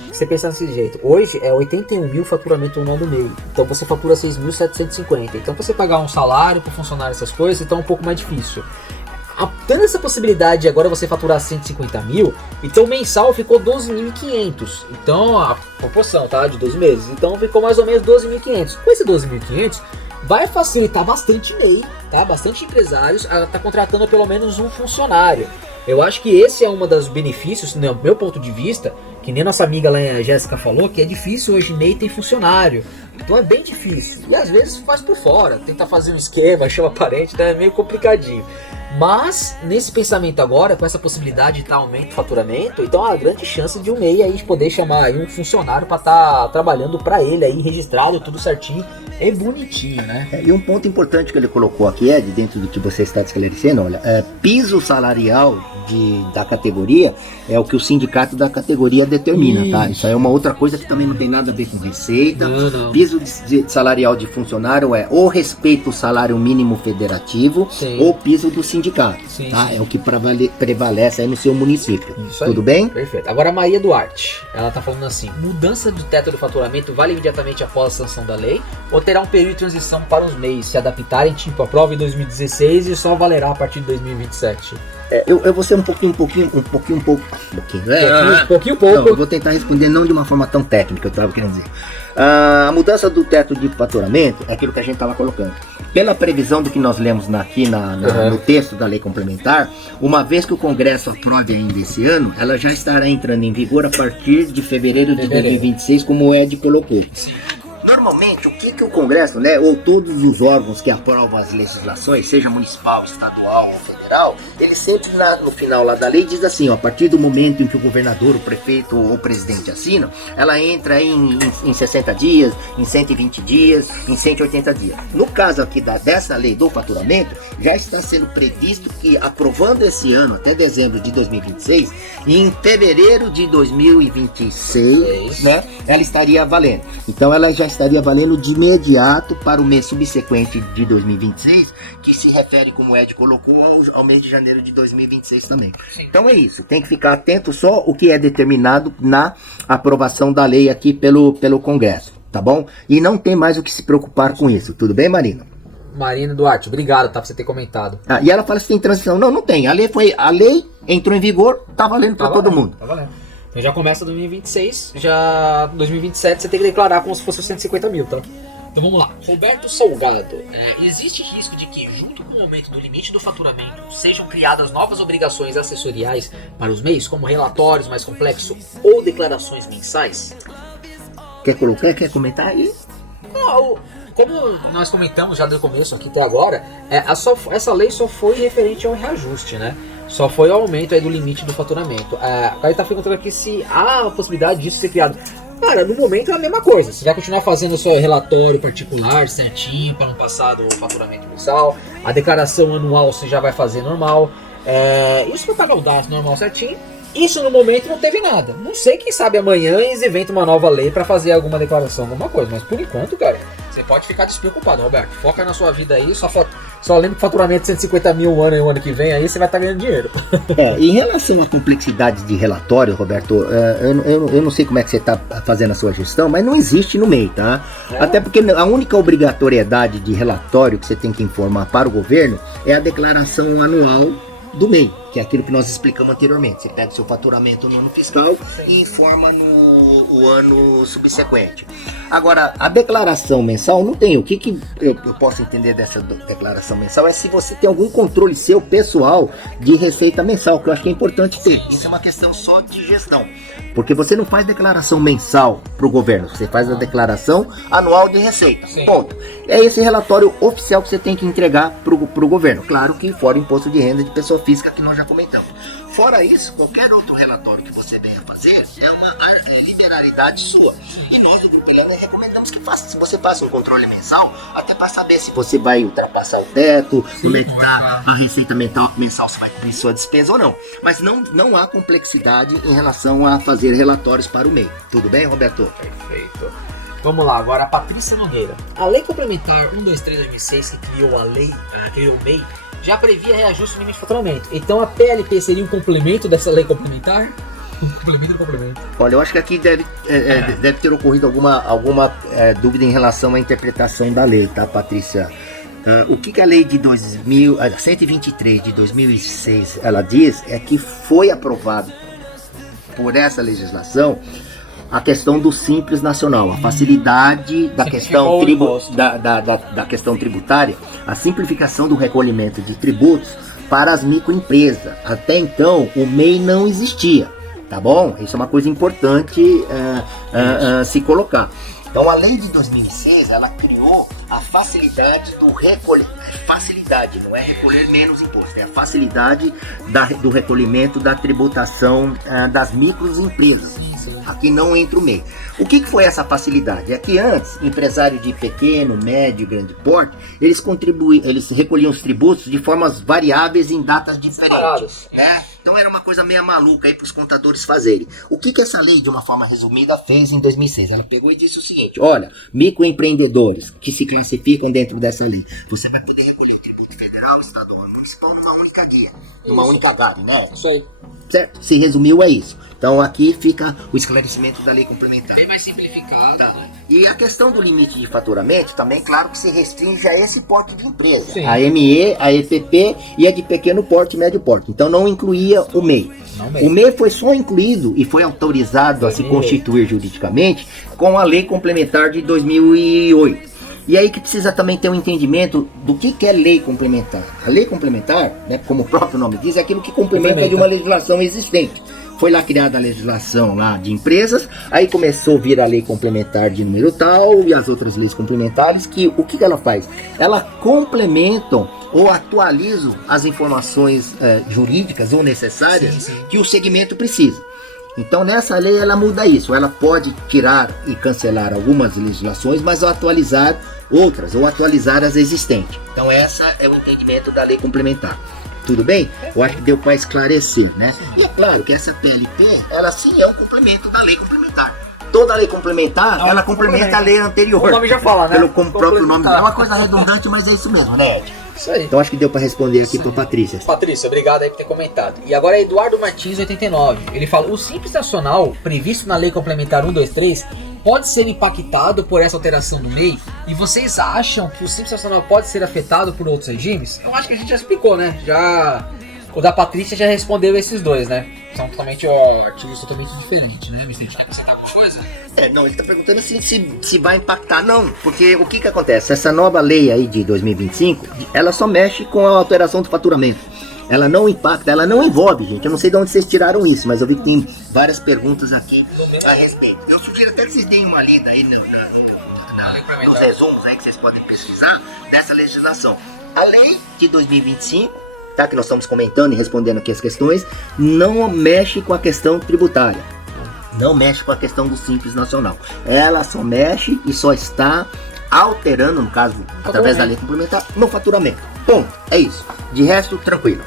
você pensa desse jeito. Hoje é 81 mil faturamento anual do MEI. Então você fatura 6.750. Então você pagar um salário para funcionário, essas coisas, então é um pouco mais difícil. Tendo essa possibilidade de agora você faturar 150 mil, então o mensal ficou 12.500. Então a proporção, tá? De 12 meses. Então ficou mais ou menos 12.500. Com esse 12.500, vai facilitar bastante MEI, tá? Bastante empresários a tá contratando pelo menos um funcionário. Eu acho que esse é um dos benefícios, no meu ponto de vista, que nem nossa amiga lá, a Jéssica, falou, que é difícil hoje MEI ter funcionário. Então é bem difícil. E às vezes faz por fora, tenta fazer um esquema, chama parente, então é meio complicadinho. Mas, nesse pensamento agora, com essa possibilidade de estar aumento do faturamento, então há grande chance de um MEI aí poder chamar aí um funcionário para estar trabalhando para ele aí, registrado, tudo certinho e bonitinho, né? E um ponto importante que ele colocou aqui dentro do que você está esclarecendo, olha, piso salarial da categoria é o que o sindicato da categoria determina, tá? Isso aí é uma outra coisa que também não tem nada a ver com receita. Não. Piso salarial de funcionário é ou respeito o salário mínimo federativo, ou piso do sindicato, tá? É o que prevalece aí no seu município. Tudo bem? Perfeito. Agora a Maria Duarte, ela tá falando assim: mudança do teto do faturamento vale imediatamente após a sanção da lei ou terá um período de transição para os MEIs se adaptarem, tipo a prova em 2016 e só valerá a partir de 2027? Eu vou ser um pouquinho. Pouco. Eu vou tentar responder não de uma forma tão técnica, eu estava querendo dizer. A mudança do teto de faturamento é aquilo que a gente estava colocando. Pela previsão do que nós lemos aqui no texto da lei complementar, uma vez que o Congresso aprove ainda esse ano, ela já estará entrando em vigor a partir de fevereiro de 2026, como o Ed colocou. Normalmente, o que o Congresso, né, ou todos os órgãos que aprovam as legislações, seja municipal, estadual ou federal, eles sempre no final lá da lei diz assim, ó, a partir do momento em que o governador, o prefeito ou o presidente assinam, ela entra em 60 dias, em 120 dias, em 180 dias. No caso aqui dessa lei do faturamento, já está sendo previsto que, aprovando esse ano até dezembro de 2026, em fevereiro de 2026, né, ela estaria valendo. Então ela já estaria valendo de imediato para o mês subsequente de 2026, que se refere, como o Ed colocou, ao mês de janeiro de 2026 também. Sim. Então é isso, tem que ficar atento só o que é determinado na aprovação da lei aqui pelo Congresso, tá bom? E não tem mais o que se preocupar com isso, tudo bem, Marina? Marina Duarte, obrigado, tá, por você ter comentado. E ela fala se tem transição. Não tem, a lei entrou em vigor, tá valendo para todo mundo. Tá valendo. Então já começa 2026, já 2027 você tem que declarar como se fosse 150 mil, tá? Então vamos lá. Roberto Salgado. Existe risco de que, junto com o aumento do limite do faturamento, sejam criadas novas obrigações assessoriais para os MEIs, como relatórios mais complexos ou declarações mensais? Quer comentar aí? Como nós comentamos já do começo aqui até agora, essa lei só foi referente ao reajuste, né? Só foi o aumento aí do limite do faturamento. O cara está perguntando aqui se há a possibilidade disso ser criado. Cara, no momento é a mesma coisa. Você vai continuar fazendo o seu relatório particular certinho para não passar do faturamento mensal. A declaração anual você já vai fazer normal. Isso para pagar o DARF normal certinho. Isso no momento não teve nada. Não sei, quem sabe amanhã eles inventam uma nova lei para fazer alguma declaração, alguma coisa. Mas por enquanto, cara, você pode ficar despreocupado, Roberto. Foca na sua vida aí. Só lembra que faturamento de 150 mil o ano que vem aí você vai estar ganhando dinheiro. Em relação à complexidade de relatório, Roberto, eu não sei como é que você está fazendo a sua gestão, mas não existe no MEI, tá? Até porque a única obrigatoriedade de relatório que você tem que informar para o governo é a declaração anual do MEI, que é aquilo que nós explicamos anteriormente. Você pega o seu faturamento no ano fiscal e informa no ano subsequente. Agora, a declaração mensal não tem. O que eu posso entender dessa declaração mensal é se você tem algum controle seu pessoal de receita mensal, que eu acho que é importante ter. Isso é uma questão só de gestão. Porque você não faz declaração mensal para o governo, você faz a declaração anual de receita. Sim. Ponto. É esse relatório oficial que você tem que entregar para o governo. Claro que fora o imposto de renda de pessoa física, que nós já comentamos. Fora isso, qualquer outro relatório que você venha fazer é uma liberalidade sua. E nós do Grupo Helena recomendamos que você faça um controle mensal, até para saber se você vai ultrapassar o teto, como é que está a receita mensal, se vai cobrir sua despesa ou não. Mas não há complexidade em relação a fazer relatórios para o MEI. Tudo bem, Roberto? Perfeito. Vamos lá, agora a Patrícia Nogueira. A Lei Complementar 123/2006, que criou o MEI, já previa reajuste no limite de faturamento. Então a PLP seria um complemento dessa lei complementar? Um complemento do complemento. Olha, eu acho que aqui deve ter ocorrido alguma dúvida em relação à interpretação da lei, tá, Patrícia? O que a lei de 123 de 2006 ela diz é que foi aprovado por essa legislação a questão do Simples Nacional, a facilidade da questão, da questão tributária, a simplificação do recolhimento de tributos para as microempresas. Até então, o MEI não existia, tá bom? Isso é uma coisa importante se colocar. Então, a lei de 2006, ela criou a facilidade do recolhimento. Facilidade, não é recolher menos imposto, é a facilidade do recolhimento da tributação das microempresas. Aqui não entra o MEI. O que foi essa facilidade? É que antes, empresário de pequeno, médio e grande porte, eles recolhiam os tributos de formas variáveis em datas diferentes, né? Então era uma coisa meio maluca aí para os contadores fazerem. O que essa lei, de uma forma resumida, fez em 2006? Ela pegou e disse o seguinte: olha, microempreendedores que se classificam dentro dessa lei, você vai poder recolher o tributo federal, estadual e municipal numa única guia, numa única GARI, né? Isso aí. Certo? Se resumiu, é isso. Então aqui fica o esclarecimento da lei complementar. Bem mais simplificado. Tá. E a questão do limite de faturamento também, claro que se restringe a esse porte de empresa. Sim. A ME, a EPP e a de pequeno porte e médio porte. Então não incluía o MEI. O MEI foi só incluído e foi autorizado a se constituir juridicamente com a lei complementar de 2008. E aí que precisa também ter um entendimento do que é lei complementar. A lei complementar, né, como o próprio nome diz, é aquilo que complementa de uma legislação existente. Foi lá criada a legislação lá de empresas, aí começou a vir a lei complementar de número tal e as outras leis complementares, que o que ela faz? Ela complementam ou atualizam as informações jurídicas ou necessárias que o segmento precisa. Então nessa lei ela muda isso, ela pode tirar e cancelar algumas legislações, mas atualizar outras, ou atualizar as existentes. Então essa é o entendimento da lei complementar. Tudo bem? Eu acho que deu para esclarecer, né? E é claro que essa PLP, ela sim é um complemento da lei complementar. Toda lei complementar, ela complementa a lei anterior. O nome já fala, né? Como próprio nome. É uma coisa redundante, mas é isso mesmo, né, Ed? Isso aí. Então acho que deu para responder aqui para Patrícia. Patrícia, obrigado aí por ter comentado. E agora é Eduardo Martins, 89. Ele fala: o Simples Nacional, previsto na Lei Complementar 123, pode ser impactado por essa alteração do MEI? E vocês acham que o Simples Nacional pode ser afetado por outros regimes? Eu acho que a gente já explicou, né? O da Patrícia já respondeu esses dois, né? São totalmente artigos totalmente diferentes, né, Vicente? Você tá com coisa? Não, ele tá perguntando assim, se vai impactar. Não, porque o que acontece? Essa nova lei aí de 2025, ela só mexe com a alteração do faturamento. Ela não impacta, ela não envolve, gente. Eu não sei de onde vocês tiraram isso, mas eu vi que tem várias perguntas aqui a respeito. Eu sugiro até que vocês deem uma lida aí nos resumos aí que vocês podem pesquisar dessa legislação. A lei de 2025, tá, que nós estamos comentando e respondendo aqui as questões, não mexe com a questão tributária. Não mexe com a questão do Simples Nacional. Ela só mexe e só está alterando, no caso, através da lei complementar, no faturamento. Bom, é isso. De resto, tranquilo.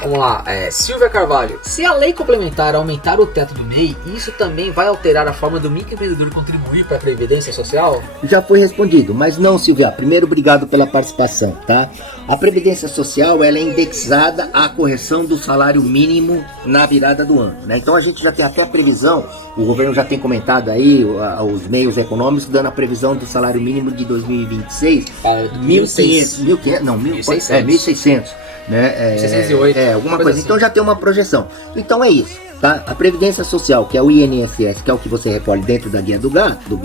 Vamos lá, Silvia Carvalho. Se a lei complementar aumentar o teto do MEI, isso também vai alterar a forma do microempreendedor contribuir para a Previdência Social? Já foi respondido, mas não, Silvia. Primeiro, obrigado pela participação, tá? A Previdência Social, ela é indexada à correção do salário mínimo na virada do ano, né? Então a gente já tem até a previsão, o governo já tem comentado aí, os meios econômicos, dando a previsão do salário mínimo de 2026. 1.600. Né? 608. Alguma coisa assim. Então já tem uma projeção. Então é isso, tá? A Previdência Social, que é o INSS, que é o que você recolhe dentro da guia do DAS, o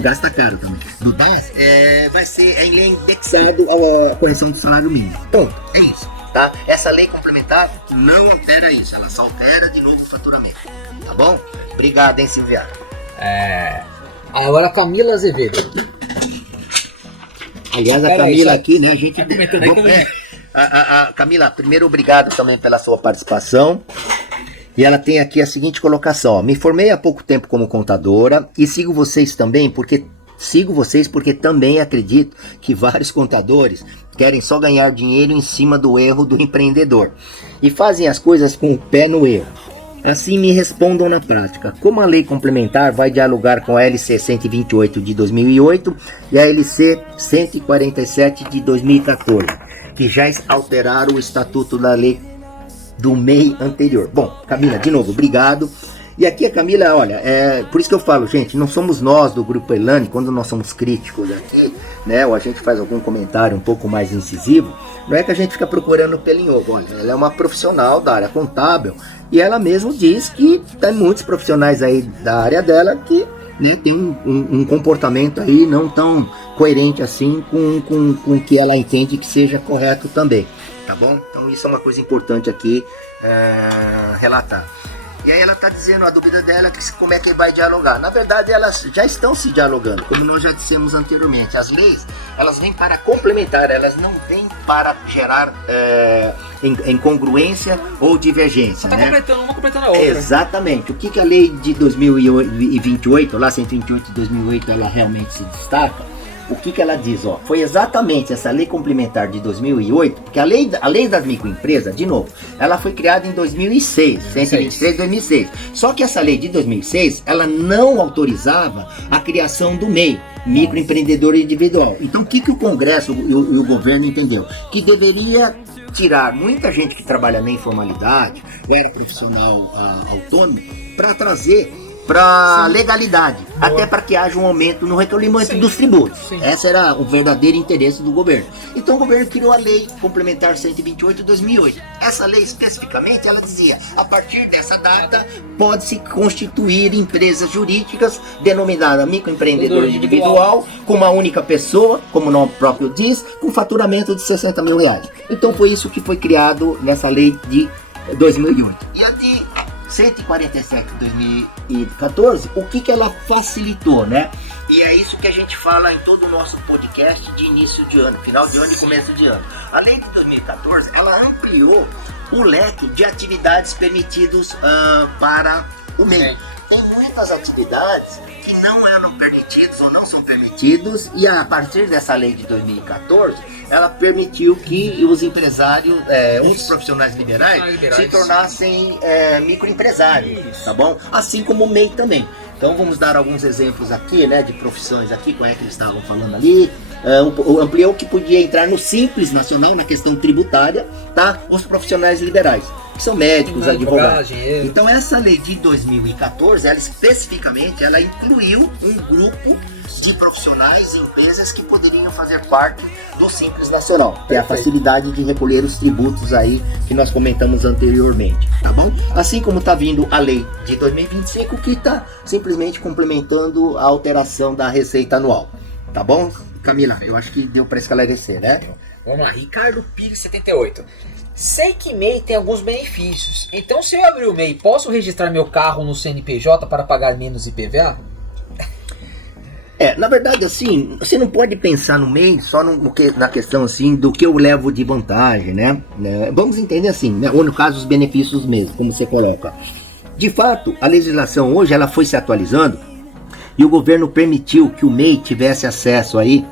gás tá caro também, do DAS, vai ser indexado à correção do salário mínimo. Ponto, é isso, tá? Essa lei complementar não altera isso, ela só altera de novo o faturamento, tá bom? Obrigado, hein, Silvia? Agora Camila Azevedo. Aliás, a Camila aqui, né, a gente... Camila, primeiro, obrigado também pela sua participação. E ela tem aqui a seguinte colocação, ó: me formei há pouco tempo como contadora e sigo vocês porque também acredito que vários contadores querem só ganhar dinheiro em cima do erro do empreendedor e fazem as coisas com o pé no erro. Assim me respondam na prática, como a lei complementar vai dialogar com a LC 128 de 2008 e a LC 147 de 2014, que já alteraram o estatuto da lei do MEI anterior. Bom, Camila, de novo, obrigado. E aqui a Camila, olha, por isso que eu falo, gente, não somos nós do Grupo Elane, quando nós somos críticos aqui, né, ou a gente faz algum comentário um pouco mais incisivo, não é que a gente fica procurando pelo em ovo. Olha, ela é uma profissional da área contábil e ela mesmo diz que tem muitos profissionais aí da área dela que, né, tem um comportamento aí não tão coerente assim com o que ela entende que seja correto também, tá bom? Então isso é uma coisa importante aqui relatar. E aí ela está dizendo, a dúvida dela é que como é que vai dialogar. Na verdade, elas já estão se dialogando, como nós já dissemos anteriormente. As leis, elas vêm para complementar, elas não vêm para gerar incongruência ou divergência. Tá, né? Completando uma, completando a outra. Exatamente. O que a lei de 2028, lá 128 de 2008, ela realmente se destaca? O que ela diz? Ó, foi exatamente essa lei complementar de 2008, porque a lei das microempresas, de novo, ela foi criada em 2006, 123 de 2006. Só que essa lei de 2006, ela não autorizava a criação do MEI, microempreendedor individual. Então o que o Congresso e o governo entendeu? Que deveria tirar muita gente que trabalha na informalidade, ou era profissional autônomo, para trazer para legalidade, até para que haja um aumento no recolhimento dos tributos. Esse era o verdadeiro interesse do governo. Então o governo criou a Lei Complementar 128 de 2008. Essa lei especificamente, ela dizia, a partir dessa data pode-se constituir empresas jurídicas denominadas microempreendedor individual, com uma única pessoa, como o nome próprio diz, com faturamento de 60 mil reais. Então foi isso que foi criado nessa lei de 2008. E a de 147 de 2014, o que ela facilitou, né? E é isso que a gente fala em todo o nosso podcast de início de ano, final de ano e começo de ano. A lei de 2014, ela ampliou o leque de atividades permitidos para o MEI. Tem muitas atividades que não eram permitidos ou não são permitidos, e a partir dessa lei de 2014, ela permitiu que os empresários, os profissionais liberais se tornassem microempresários, tá bom? Assim como o MEI também. Então vamos dar alguns exemplos aqui, né, de profissões aqui, como é que eles estavam falando ali. Ampliou que podia entrar no Simples Nacional, na questão tributária, tá? Os profissionais liberais, que são médicos, advogados. Então essa lei de 2014, ela especificamente, ela incluiu um grupo de profissionais e empresas que poderiam fazer parte do Simples Nacional. Tem a facilidade de recolher os tributos aí que nós comentamos anteriormente, tá bom? Assim como tá vindo a lei de 2025, que tá simplesmente complementando a alteração da receita anual, tá bom? Camila, eu acho que deu para esclarecer, né? Vamos lá, Ricardo Pires 78. Sei que MEI tem alguns benefícios. Então, se eu abrir o MEI, posso registrar meu carro no CNPJ para pagar menos IPVA? Na verdade, assim, você não pode pensar no MEI só na questão, assim, do que eu levo de vantagem, né? Vamos entender assim, né? Ou no caso, os benefícios mesmo, como você coloca. De fato, a legislação hoje, ela foi se atualizando e o governo permitiu que o MEI tivesse acesso aí,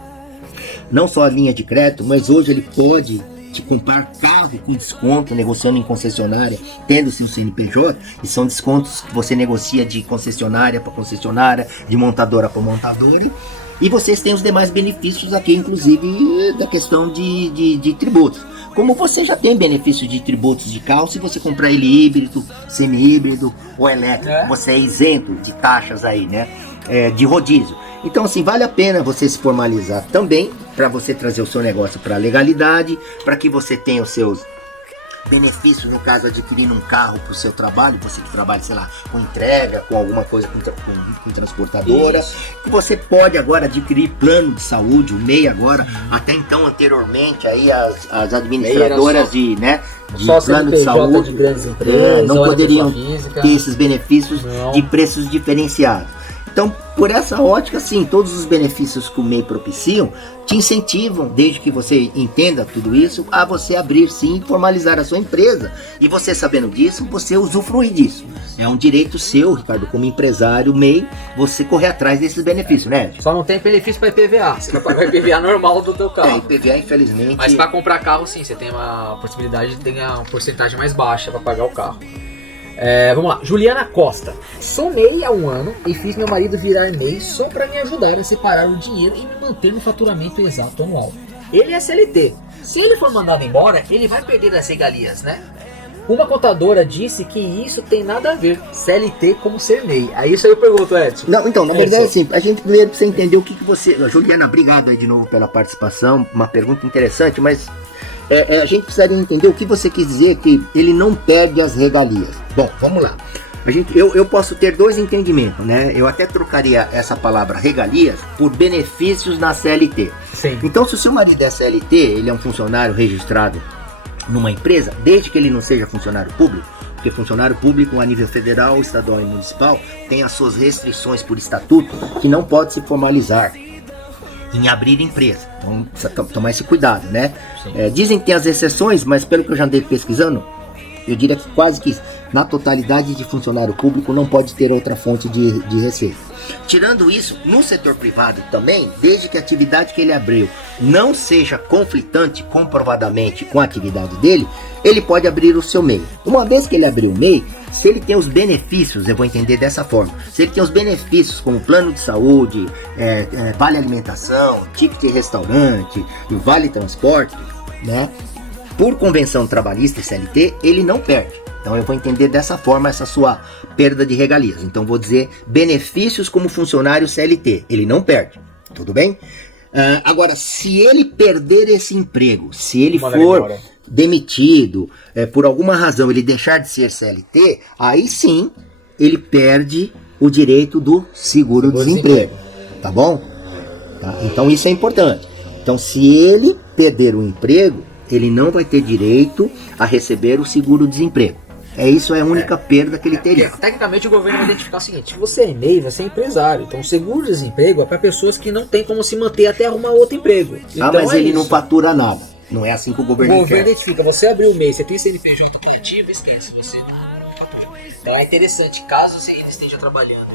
não só a linha de crédito, mas hoje ele pode te comprar carro com desconto, negociando em concessionária, tendo-se um CNPJ, e são descontos que você negocia de concessionária para concessionária, de montadora para montadora, e vocês têm os demais benefícios aqui, inclusive da questão de tributos. Como você já tem benefício de tributos de carro, se você comprar ele híbrido, semi-híbrido ou elétrico, você é isento de taxas aí, né? De rodízio. Então, assim, vale a pena você se formalizar também, para você trazer o seu negócio para a legalidade, para que você tenha os seus benefícios, no caso, adquirindo um carro para o seu trabalho, você que trabalha, sei lá, com entrega, com alguma coisa, com transportadora. Que você pode agora adquirir plano de saúde, o MEI agora, até então, anteriormente, aí as administradoras de plano de saúde de grandes empresas, não poderiam ter esses benefícios de preços diferenciados. Então, por essa ótica, sim, todos os benefícios que o MEI propiciam te incentivam, desde que você entenda tudo isso, a você abrir sim, formalizar a sua empresa. E você sabendo disso, você usufruir disso. É um direito seu, Ricardo, como empresário MEI, você correr atrás desses benefícios, né? Só não tem benefício para IPVA, você vai pagar IPVA normal do teu carro. IPVA, infelizmente. Mas para comprar carro, sim, você tem uma possibilidade de ter uma porcentagem mais baixa para pagar o carro. Vamos lá, Juliana Costa. Sou MEI há 1 ano e fiz meu marido virar MEI só para me ajudar a separar o dinheiro e me manter no faturamento exato anual. Ele é CLT. Se ele for mandado embora, ele vai perder as regalias, né? Uma contadora disse que isso tem nada a ver, CLT como ser MEI. Aí isso aí eu pergunto, Edson. Não, então, na verdade, assim, a gente primeiro precisa entender o que você... Juliana, obrigado aí de novo pela participação, uma pergunta interessante, mas... a gente precisaria entender o que você quis dizer, que ele não perde as regalias. Bom, vamos lá. Eu posso ter dois entendimentos, né? Eu até trocaria essa palavra regalias por benefícios na CLT. Sim. Então, se o seu marido é CLT, ele é um funcionário registrado numa empresa, desde que ele não seja funcionário público, porque funcionário público a nível federal, estadual e municipal tem as suas restrições por estatuto que não pode se formalizar em abrir empresa. Então precisa tomar esse cuidado, né? Dizem que tem as exceções, mas pelo que eu já andei pesquisando, eu diria que quase que na totalidade de funcionário público não pode ter outra fonte de receita. Tirando isso, no setor privado também, desde que a atividade que ele abriu não seja conflitante comprovadamente com a atividade dele, ele pode abrir o seu MEI. Uma vez que ele abriu o MEI, se ele tem os benefícios, eu vou entender dessa forma, se ele tem os benefícios como plano de saúde, vale alimentação, ticket de restaurante, vale transporte, né? por convenção trabalhista e CLT, ele não perde. Então eu vou entender dessa forma essa sua perda de regalias. Então vou dizer benefícios como funcionário CLT, ele não perde, tudo bem? Agora, se ele perder esse emprego, se ele for demitido, por alguma razão ele deixar de ser CLT, aí sim ele perde o direito do seguro-desemprego, tá bom? Tá? Então isso é importante. Então se ele perder o emprego, ele não vai ter direito a receber o seguro-desemprego. Isso é a única perda que ele teria. Tecnicamente o governo vai identificar o seguinte: você é MEI, você é empresário. Então o seguro-desemprego é para pessoas que não têm como se manter até arrumar outro emprego. Então, mas ele não fatura nada. Não é assim que o governo quer. O governo identifica: você abriu o MEI, você tem CNPJ coletivo, esquece, você não fatura. Então é interessante, caso você ainda esteja trabalhando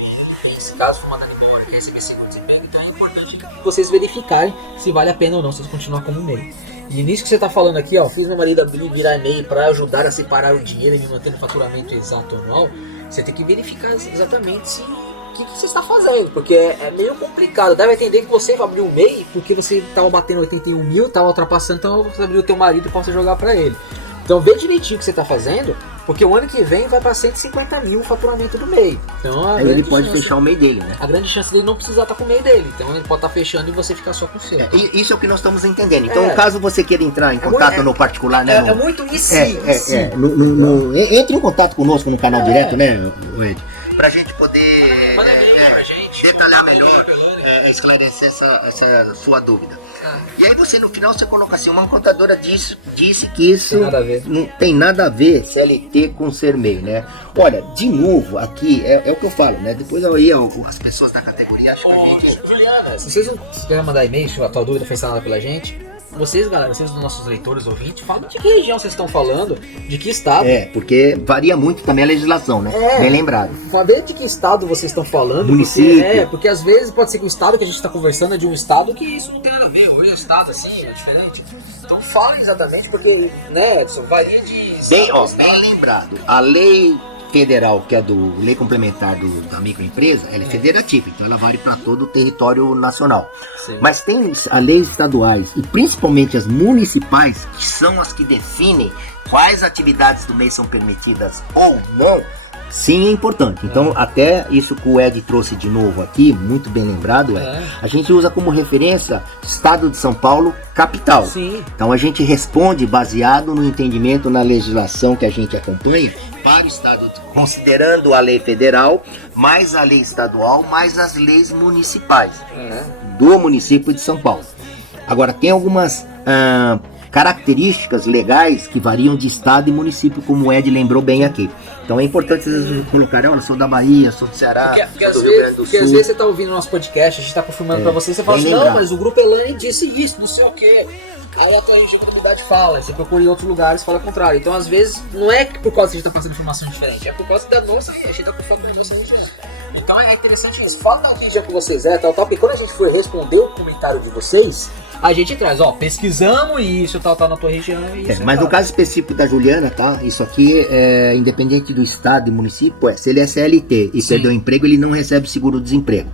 nesse caso for mandado embora e receber seguro-desemprego, então é importante que vocês verificarem se vale a pena ou não vocês continuar como MEI. E nisso que você está falando aqui, fiz meu marido virar MEI para ajudar a separar o dinheiro e me manter no faturamento exato anual, você tem que verificar exatamente o que você está fazendo, porque é meio complicado. Deve entender que você vai abrir um MEI porque você estava batendo 81 mil, estava ultrapassando, então você abriu o teu marido e possa jogar para ele. Então vê direitinho o que você está fazendo, porque o ano que vem vai para 150 mil o faturamento do MEI. Então, aí ele pode fechar o MEI dele, né? A grande chance dele não precisar estar com o MEI dele. Então ele pode estar fechando e você ficar só com o seu. Isso é o que nós estamos entendendo. Então, caso você queira entrar em contato no particular, né? É muito isso. Entre em contato conosco no canal direto, né, Ed? Pra gente poder detalhar melhor, esclarecer essa sua dúvida. E aí você no final você coloca assim: uma contadora disse que isso não tem nada a ver CLT com ser MEI, né? Olha, de novo, aqui é o que eu falo, né? Depois aí as pessoas da categoria acham que a gente... Juliana, se vocês não quiserem mandar e-mail, se a tua dúvida foi sanada pela gente, vocês, galera, vocês dos nossos leitores, ouvintes, falam de que região vocês estão falando, de que estado. Porque varia muito também a legislação, né? Bem lembrado. Saber de que estado vocês estão falando. Município. Porque às vezes pode ser que o estado que a gente está conversando é de um estado que isso não tem nada a ver. Hoje o estado assim é diferente. Então fala exatamente porque, né, Edson, varia de... Bem lembrado. A lei federal, que é a lei complementar da microempresa, ela é federativa, então ela vale para todo o território nacional. Sim. Mas tem as leis estaduais e principalmente as municipais, que são as que definem quais atividades do MEI são permitidas ou não. Sim, é importante. Então, até isso que o Ed trouxe de novo aqui, muito bem lembrado, a gente usa como referência Estado de São Paulo, capital. Sim. Então, a gente responde baseado no entendimento na legislação que a gente acompanha para o Estado, considerando a lei federal, mais a lei estadual, mais as leis municipais do município de São Paulo. Agora, tem algumas características legais que variam de estado e município, como o Ed lembrou bem aqui. Então é importante vocês colocarem: olha, sou da Bahia, sou do Ceará, porque às vezes você está ouvindo o nosso podcast, a gente está confirmando para você, você fala assim: não, mas o Grupo Elane disse isso, não sei o quê. Aí a tua comunidade fala, você procura em outros lugares e fala o contrário. Então às vezes não é por causa que a gente está passando informação diferente, é por causa da nossa, a gente está confirmando a nossa região. Então é interessante isso, fala na região que vocês porque quando a gente for responder o comentário de vocês, a gente traz, pesquisamos isso, tal, na tua região. Mas no caso específico da Juliana, tá? Isso aqui é independente do estado e município, se ele é CLT e perdeu o emprego, ele não recebe seguro-desemprego,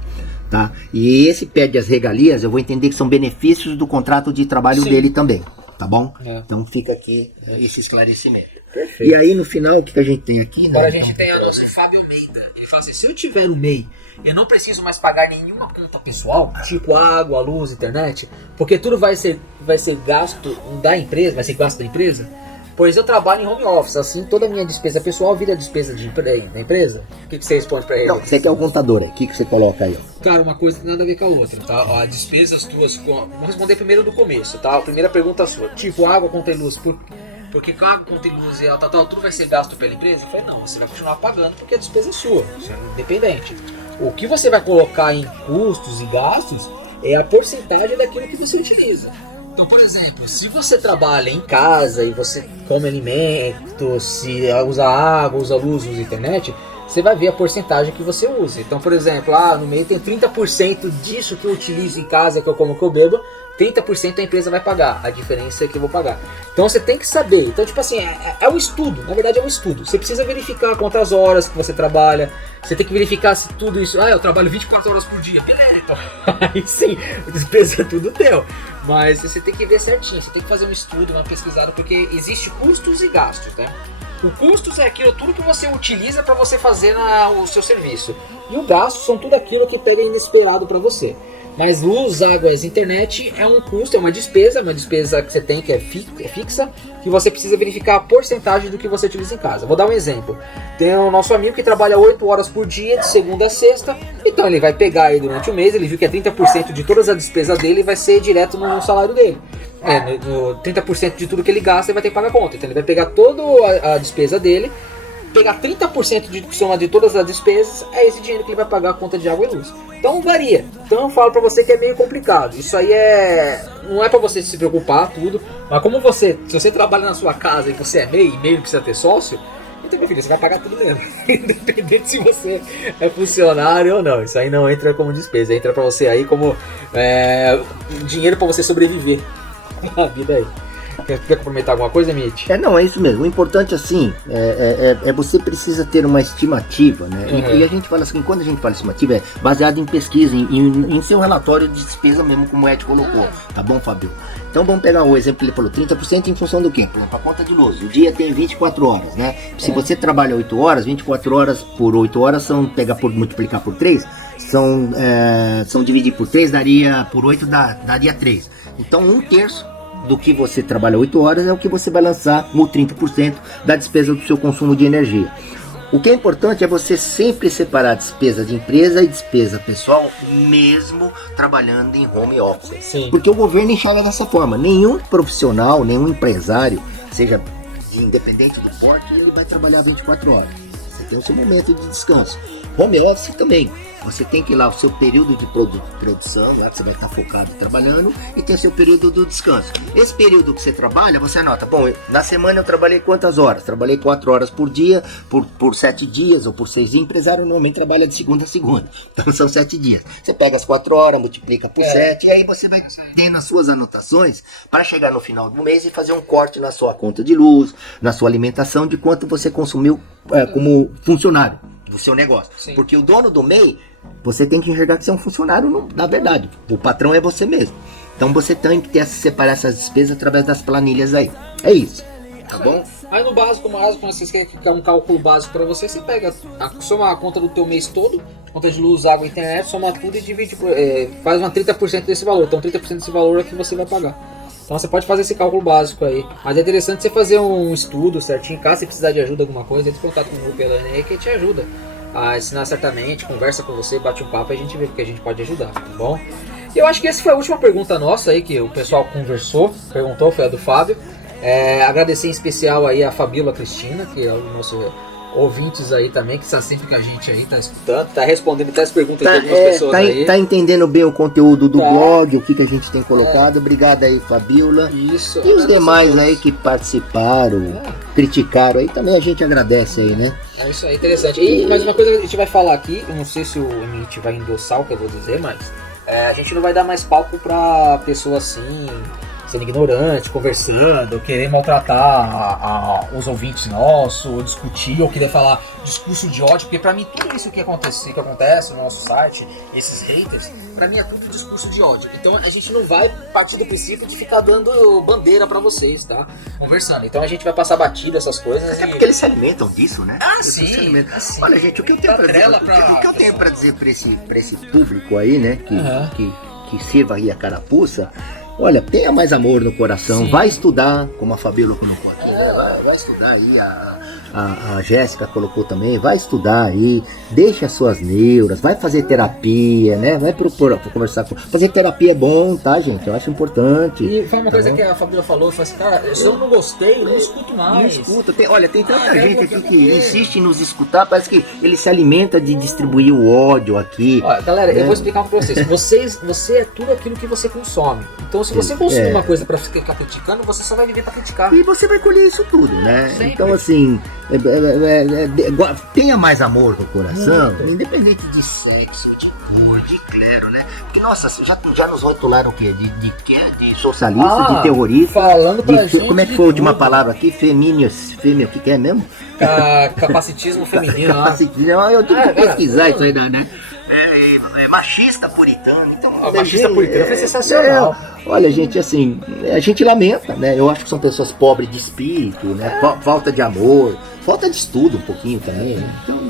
tá? E esse perde as regalias, eu vou entender que são benefícios do contrato de trabalho dele também, tá bom? Então fica aqui esse esclarecimento. Perfeito. E aí no final, o que a gente tem aqui? Agora a gente tem a nossa Fábio Almeida. Ele fala assim: se eu tiver o MEI, eu não preciso mais pagar nenhuma conta pessoal, tipo água, luz, internet, porque tudo vai ser gasto da empresa, vai ser gasto da empresa, pois eu trabalho em home office, assim toda a minha despesa pessoal vira despesa da empresa. O que você responde pra ele? Não, você quer o contador aí, o que você coloca aí? Cara, uma coisa tem nada a ver com a outra, tá? As despesas tuas, vou responder primeiro do começo, tá? A primeira pergunta sua, tipo água, conta e luz, porque com água, conta e luz e tudo vai ser gasto pela empresa? Eu falei: não, você vai continuar pagando porque a despesa é sua, você é independente. O que você vai colocar em custos e gastos é a porcentagem daquilo que você utiliza. Então, por exemplo, se você trabalha em casa e você come alimentos, se usa água, usa luz, usa internet, você vai ver a porcentagem que você usa. Então, por exemplo, no meio tem 30% disso que eu utilizo em casa, que eu como, que eu bebo, 30% a empresa vai pagar, a diferença é que eu vou pagar. Então você tem que saber, então tipo assim, é um estudo, na verdade é um estudo. Você precisa verificar quantas horas que você trabalha, você tem que verificar se tudo isso, eu trabalho 24 horas por dia, beleza, então. Aí sim, a despesa é tudo teu. Mas você tem que ver certinho, você tem que fazer um estudo, uma pesquisada, porque existe custos e gastos, né? O custos é aquilo, tudo que você utiliza para você fazer o seu serviço. E o gasto são tudo aquilo que pega inesperado para você. Mas luz, água e internet é um custo, é uma despesa que você tem que é fixa, que você precisa verificar a porcentagem do que você utiliza em casa. Vou dar um exemplo. Tem o nosso amigo que trabalha 8 horas por dia, de segunda a sexta, então ele vai pegar aí durante o mês, ele viu que 30% de todas as despesas dele vai ser direto no salário dele. 30% de tudo que ele gasta ele vai ter que pagar conta, então ele vai pegar toda a despesa dele, pegar 30% de soma de todas as despesas, é esse dinheiro que ele vai pagar a conta de água e luz. Então varia. Então eu falo pra você que é meio complicado. Isso aí não é pra você se preocupar tudo, mas como se você trabalha na sua casa e você é MEI, e MEI não precisa ter sócio, então meu filho, você vai pagar tudo mesmo. Independente se você é funcionário ou não. Isso aí não entra como despesa, entra pra você aí como dinheiro pra você sobreviver na vida aí. Quer complementar alguma coisa, Mitch? Não, é isso mesmo. O importante, assim, você precisa ter uma estimativa, né? Uhum. E a gente fala assim, quando a gente fala estimativa, é baseado em pesquisa, em seu relatório de despesa mesmo, como o Ed colocou. Tá bom, Fábio? Então vamos pegar o exemplo que ele falou, 30% em função do quê? Por exemplo, a conta de luz. O dia tem 24 horas, né? Se você trabalha 8 horas, 24 horas por 8 horas multiplicar por 3, são dividir por 3, por 8 daria 3. Então 1/3 do que você trabalha 8 horas é o que você vai lançar no 30% da despesa do seu consumo de energia. O que é importante é você sempre separar despesa de empresa e despesa pessoal, mesmo trabalhando em home office. Sim. Porque o governo enxerga dessa forma. Nenhum profissional, nenhum empresário, seja independente do porte, ele vai trabalhar 24 horas. Você tem o seu momento de descanso. Home office também. Você tem que ir lá o seu período de produção, lá que você vai estar focado trabalhando, e tem o seu período do descanso. Esse período que você trabalha, você anota, bom, na semana eu trabalhei quantas horas? Trabalhei 4 horas por dia, por 7 dias ou por 6 dias. Empresário normalmente trabalha de segunda a segunda, então são 7 dias. Você pega as 4 horas, multiplica por 7, e aí você vai tendo as suas anotações para chegar no final do mês e fazer um corte na sua conta de luz, na sua alimentação, de quanto você consumiu como funcionário do seu negócio. Sim. Porque o dono do MEI, você tem que enxergar que você é um funcionário, na verdade. O patrão é você mesmo. Então você tem que separar essas despesas através das planilhas aí. É isso. Tá bom? Aí no básico, quando você quer um cálculo básico para você pega, soma a conta do teu mês todo, conta de luz, água e internet, soma tudo e divide, faz uma 30% desse valor. Então 30% desse valor é que você vai pagar. Então você pode fazer esse cálculo básico aí. Mas é interessante você fazer um estudo certinho. Caso você precisar de ajuda alguma coisa, entre em contato com o grupo Elane aí que te ajuda a ensinar certamente, conversa com você, bate um papo e a gente vê o que a gente pode ajudar, tá bom? E eu acho que essa foi a última pergunta nossa aí, que o pessoal perguntou, foi a do Fábio. Agradecer em especial aí a Fabíola Cristina, que é o nosso ouvintes aí também, que está sempre com a gente aí, tá escutando, tá respondendo até as perguntas de algumas pessoas aí. Tá entendendo bem o conteúdo do blog, o que a gente tem colocado. Obrigado aí, Fabíola. Isso. E os demais aí que participaram, criticaram aí, também a gente agradece aí, né? É isso aí, interessante. E mais uma coisa que a gente vai falar aqui, eu não sei se o Nietzsche vai endossar o que eu vou dizer, mas a gente não vai dar mais palco pra pessoa assim, sendo ignorante, conversando, querer maltratar os ouvintes nossos, ou discutir, ou querer falar discurso de ódio, porque pra mim tudo isso que acontece no nosso site, esses haters, pra mim é tudo discurso de ódio. Então a gente não vai partir do princípio de ficar dando bandeira pra vocês, tá? Conversando. Então a gente vai passar batida essas coisas. Porque eles se alimentam disso, né? Sim. Olha, gente, o que eu tenho pra dizer pra esse público aí, né, que sirva aí a carapuça. Olha, tenha mais amor no coração. Sim. Vai estudar, como a Fabíola colocou aqui, vai estudar aí, a Jéssica colocou também, vai estudar aí, deixa as suas neuras, vai fazer terapia, né? Vai conversar com... Fazer terapia é bom, tá, gente? Eu acho importante. E foi uma coisa que a Fabíola falou, eu falei assim, cara, se eu não gostei, eu não escuto mais. Não escuta, tem tanta gente aqui que insiste em nos escutar, parece que ele se alimenta de distribuir o ódio aqui. Olha, galera, eu vou explicar pra vocês. Você é tudo aquilo que você consome. Então se você consumir uma coisa pra ficar criticando, você só vai viver pra criticar. E você vai colher isso tudo, né? Sempre. Então assim, tenha mais amor no coração, independente de sexo, de terror, de clero, né? Porque, nossa, já nos rotularam o quê? De socialista, de terrorista. Falando pra gente. Como é que foi a última palavra aqui? Fêmea, o que é mesmo? Capacitismo feminino. Capacitismo, eu tenho que pesquisar isso aí, né? Machista puritano. Então, machista puritano foi sensacional. Olha, gente, assim, a gente lamenta, né? Eu acho que são pessoas pobres de espírito, né? Falta de amor, falta de estudo um pouquinho também. Então,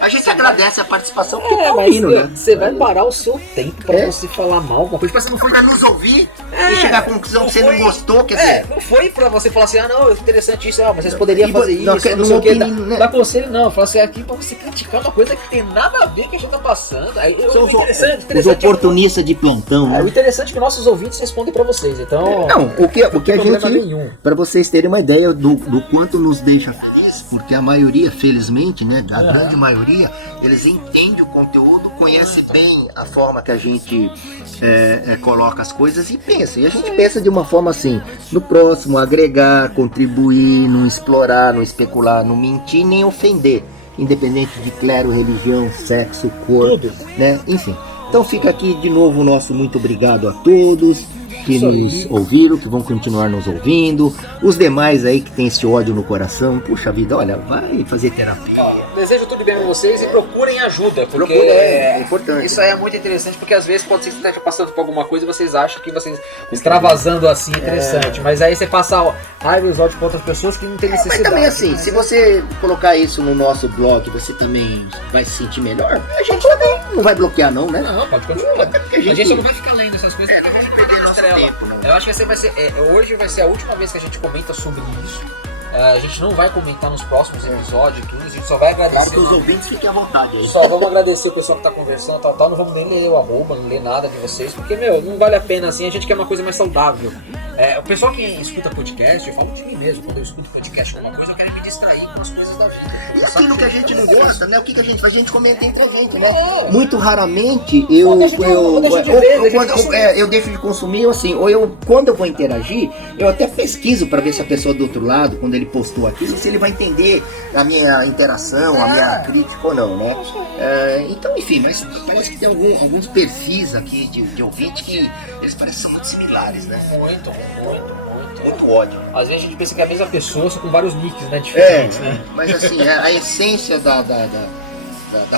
a gente agradece a participação porque tá ouvindo, né? Você vai parar o seu tempo pra você falar mal alguma coisa. Você não foi pra nos ouvir e chegar à conclusão que você não gostou, quer dizer. Não foi pra você falar assim, não, interessante isso, mas vocês poderiam fazer isso, não sei o que. Dá conselho, não. Fala assim, aqui pra você criticar uma coisa que tem nada a ver com o que a gente tá passando. São os oportunistas de plantão, né? O interessante é que nossos ouvintes respondem pra vocês, então... Não, o que a gente... Pra vocês terem uma ideia do quanto nos deixa feliz, porque a maioria, felizmente, né, a grande maioria, eles entendem o conteúdo, conhecem bem a forma que a gente coloca as coisas e pensa. E a gente pensa de uma forma assim, no próximo, agregar, contribuir, não explorar, não especular, não mentir, nem ofender. Independente de clero, religião, sexo, cor, tudo, né? Enfim. Então fica aqui de novo o nosso muito obrigado a todos que nos ouviram, que vão continuar nos ouvindo. Os demais aí que tem esse ódio no coração, puxa vida, olha, vai fazer terapia. Desejo tudo bem com vocês e procurem ajuda, porque é importante. Isso aí é muito interessante, porque às vezes quando vocês estão passando por alguma coisa, vocês acham que vocês extravasando assim é interessante, mas aí você passa raiva e ódio para outras pessoas que não tem necessidade. Mas também assim, se você colocar isso no nosso blog, você também vai se sentir melhor, a gente também não vai bloquear não, né? Não, pode continuar. A gente só não vai ficar lendo essas coisas, não vai perder nosso tempo, não. Eu acho que essa vai ser, hoje vai ser a última vez que a gente comenta sobre isso. A gente não vai comentar nos próximos episódios, tudo, a gente só vai agradecer. Claro que os ouvintes fiquem à vontade aí. Só vamos agradecer o pessoal que tá conversando, tal, não vamos nem ler o arroba, não ler nada de vocês, porque, não vale a pena assim, a gente quer uma coisa mais saudável. O pessoal que escuta podcast, eu falo de mim mesmo, quando eu escuto podcast, alguma coisa eu quero me distrair com as coisas da vida. E aquilo que a gente não gosta, né? O que a gente faz? A gente comenta entre a gente, né? Muito raramente eu deixo de consumir, assim, quando eu vou interagir, eu até pesquiso para ver se a pessoa do outro lado, quando ele postou aquilo, se ele vai entender a minha interação, a minha crítica ou não, né? Então, enfim, mas parece que tem alguns perfis aqui de ouvinte que eles parecem muito similares, né? Muito ódio. Às vezes a gente pensa que é a mesma pessoa, só com vários nicks, né? Diferentes, né? Mas assim, a essência da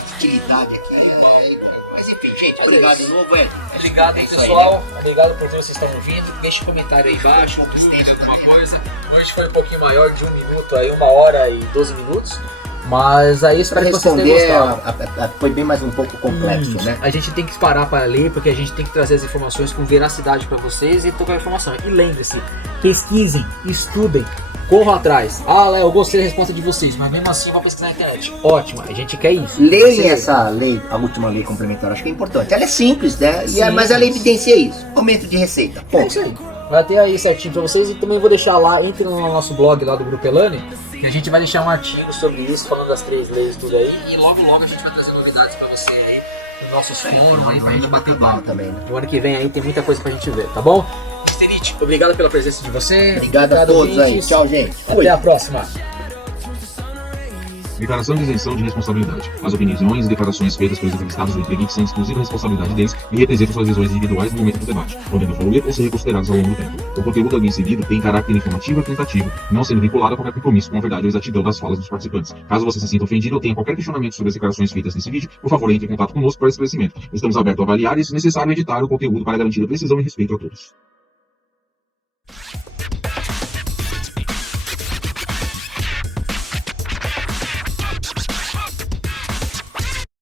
futilidade aqui é igual. Mas enfim, gente, obrigado de novo, Obrigado aí, pessoal. Obrigado por vocês estarem ouvindo. Deixe um comentário aí embaixo, dúvida, alguma coisa. Hoje foi um pouquinho maior de 1 minuto, aí 1 hora e 12 minutos. Mas aí espero que vocês tenham gostado. Foi bem mais um pouco complexo, né? A gente tem que parar para ler, porque a gente tem que trazer as informações com veracidade para vocês e tocar a informação. E lembre-se, pesquisem, estudem, corram atrás. Léo, eu gostei da resposta de vocês, mas mesmo assim eu vou pesquisar na internet. Ótimo, a gente quer isso. Leiam essa lei, a última lei complementar, acho que é importante. Ela é simples, né? Mas ela evidencia isso. Aumento de receita. É isso aí. Vai ter aí certinho para vocês e também vou deixar lá, entre no nosso blog lá do Grupo Elane, que a gente vai deixar um artigo sobre isso, falando das 3 leis tudo aí. E logo a gente vai trazer novidades pra você aí, no nosso fórum aí, pra gente bater papo também. No ano que vem aí tem muita coisa pra gente ver, tá bom? Mr. It, obrigado pela presença de você. Obrigado a todos aí. Tchau, gente. Até a próxima. Declaração de isenção de responsabilidade. As opiniões e declarações feitas pelos entrevistados do Entreguic são exclusiva responsabilidade deles e representam suas visões individuais no momento do debate, podendo evoluir ou ser reconsiderados ao longo do tempo. O conteúdo ali inserido tem caráter informativo e tentativo, não sendo vinculado a qualquer compromisso com a verdade ou exatidão das falas dos participantes. Caso você se sinta ofendido ou tenha qualquer questionamento sobre as declarações feitas nesse vídeo, por favor, entre em contato conosco para esclarecimento. Estamos abertos a avaliar e, se necessário, editar o conteúdo para garantir a precisão e respeito a todos.